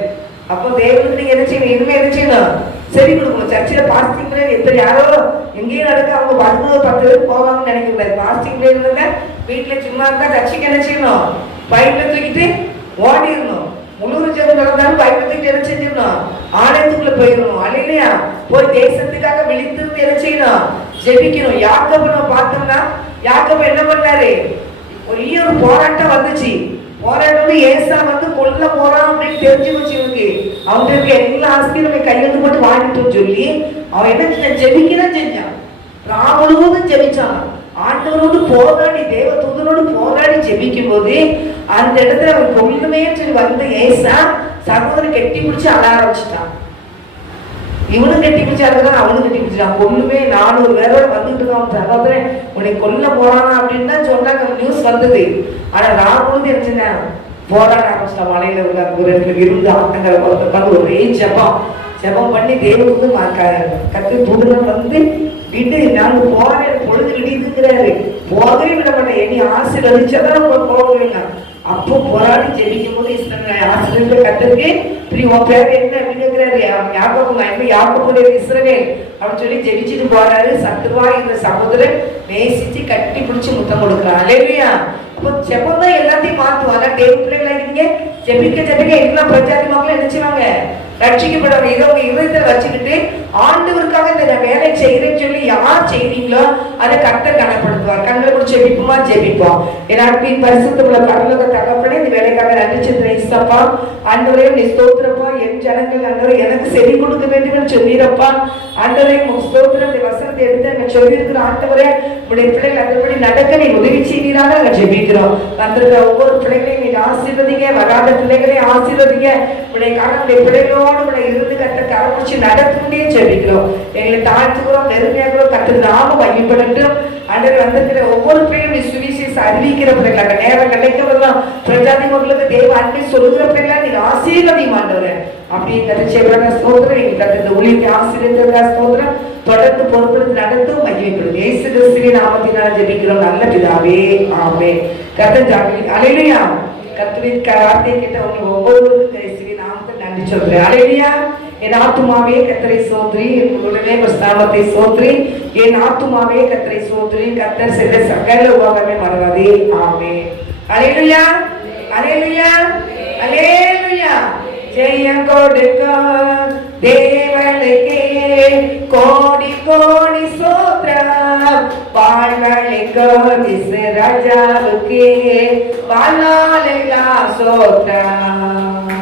அப்போ தேவனுக்கு நீங்க என்ன செய்யணும்? இனிமே என்ன செய்யணும்? செவி கொடுக்கணும். சர்ச்சில் பாஸ்டிங் பிரேயர் எப்ப யாரோ எங்கேயும் நடக்க அவங்க 10 பேர் போவாங்கன்னு நினைக்கக்கூடாது. பாஸ்டிங் பிரேயர் வீட்டுல சும்மா இருந்தா சர்ச்சுக்கு என்ன செய்யணும்? பைப்ல தூக்கிட்டு ஓடிடணும். முழு ஜெபம் நடந்தாலும் பைப்ல தூக்கிட்டு என்ன செஞ்சிடணும்? ஆலயத்துக்குள்ள போயிடணும். அல்லையா? போய் தேசத்துக்காக விழித்திருந்து என்ன செய்யணும்? ஜெபிக்கணும். யாக்கோபை நம்ம பார்த்தோம்னா யாக்கோபு என்ன பண்ணாரு? பெரிய ஒரு போராட்டம் வந்துச்சு. போராட்டம் ஏசா கொல்ல போறான் அப்படின்னு தெரிஞ்சு வச்சு இவனுக்கு அவங்களுக்கு எல்லா ஆஸ்தியும் நம்ம கையெழுத்து போட்டு வாங்கிட்டோம்னு சொல்லி அவன் என்ன ஜெபிக்கதான் செஞ்சான். முழுவதும் ஜெபிச்சான். ஆண்டவரோடு போராடி தேவ தூதனோடு போராடி ஜெபிக்கும் போது அந்த இடத்துல அவன் கொல்லுமே சொல்லி வந்த ஏசா சகோதரன் கெட்டி பிடிச்சு அழ ஆரம்பிச்சுட்டான். இவனும் கட்டி பிடிச்சா அதுதான் அவனும் கட்டி பிடிச்சான். கொல்லுமே 400 பேரோட வந்துட்டு இருக்கான். சகோதரன் உன்னை கொல்ல போறானா அப்படின்னு தான் சொன்னாங்க. நியூஸ் வந்தது. ஆனா ராகுல் என்ன போராட ஆரம்பிச்சிட்டான். மலையில ஒரு இடத்துல இருந்து ஆட்டங்களை பார்த்து ஒரே ஜபம் பண்ணி தேவனுக்கு கத்து தூதன் வந்து விட்டு நாங்க போறேன் பொழுது விடிதுங்கிறாரு. போகவே விட மாட்டேன். என்னை ஆசீர்வதிச்சதான் போகிறீங்க. அப்போ போராடி ஜெபிக்கும் போது ஆசிரியர் கத்தருக்கு உன் பேர் என்ன அப்படின்னு கேட்கிறாரு. யாக்கோபுடைய இஸ்ரவேல் அப்படின்னு சொல்லி ஜெபிச்சுட்டு போறாரு. சத்துருவா இந்த சகோதரன் நேசிச்சு கட்டி பிடிச்சு முத்தம் கொடுக்குறான். அல்லேலூயா. அப்போ ஜெபம் தான் எல்லாத்தையும் மாத்துவோம். அதான் தேவ பிள்ளைகளா இருக்கீங்க. ஜெபிக்க எல்லா பிரஜாதி மக்களும் நினைச்சுவாங்க ரட்சிக்கப்படுவாங்க. இதை உங்க இதயத்தில் வச்சுக்கிட்டு ஆண்டவருக்காக இந்த வேலை செய்யறேன்னு சொல்லி யார் செய்றீங்களோ அதை கர்த்தர் கனப்படுத்துவார். கண்களை கூட ஜெபிப்போம். ஏன்னா பரிசுத்தமுள்ள பரலோக தகப்பனே, இந்த வேலைக்காக நன்றி செலுத்துறேன்ப்பா. ஆண்டவரே நீ ஸ்தோத்திரப்பா. என் ஜனங்கள் ஆண்டவரே எனக்கு செவி கொடுக்க வேண்டும் சொல்லிடப்பா. ஆண்டவரே ஸ்தோத்திரம். இந்த வசனத்தை எடுத்து அங்க சொல்லியிருக்கிற ஆண்டவரே உடைய பிள்ளைகள் அதன்படி நடக்க நீ உதவி செய்வீராக நாங்க ஜெபிக்கிறோம். வந்திருக்கிற ஒவ்வொரு பிள்ளைகளையும் நீங்க ஆசீர்வதிங்க. வராத பிள்ளைகளையும் ஆசீர்வதிங்க. உடைய காரணம் பிள்ளைகளோடு உடைய இருந்து கத்த கரப்பிடிச்சு நடத்துனே ஜெபிக்கிறோம். எங்களை தாழ்த்துக்கிறோம், நெருமையாகிறோம். கத்த நாம மையப்படட்டும். ஆண்டவர் வந்திருக்கிற ஒவ்வொரு பிள்ளைகளும் சுவிசேஷ அறிவிக்கிற பிள்ளைகளாக நேரம் கிடைக்கிறதெல்லாம் பிரஜாதி மக்களுக்கு தேவ அன்பை சொல்லுகிற பிள்ளைகளா நீங்க ஆசீர்வதியும் ஆண்டவரே. அப்படியே கதைச்சேவராக ஸ்தோத்திரம். எங்களுக்கு கத்த இந்த ஊழியத்தை ஆசீர்வதிக்கிறதா ஸ்தோத்திரம். தொடர்ந்து பொறுப்படுத்தி நடத்தும் மகிமைப்படும். இயேசு கிறிஸ்துவின் நாமத்தினால் ஜெபிக்கிறோம் நல்ல பிதாவே. ஆமென். கர்த்தர் ஜாமி அல்லேலூயா. கர்த்தரின் வார்த்தையை கேட்ட உங்க ஒவ்வொருவருக்கும் இயேசுவின் நாமத்தில் நன்றி சொல்றேன். அல்லேலூயா. என் ஆத்துமாவே கர்த்தரை சோத்ரி, என் உடனே நாமத்தை சோத்ரி. என் ஆத்துமாவே கர்த்தரை சோத்ரி. கர்த்தர் செய்த சகல உபகாரமே மறவாதே. ஆமென். அல்லேலூயா. அல்லேலூயா. அல்லேலூயா. ஜெயம் கொடுக்க தேவனுக்கே கோடி கோடி சோத்ரம். வாழ்வழிக்கோ திசு ராஜாவுக்கே வாழ்நாளெல்லாம் சோத்ரம்.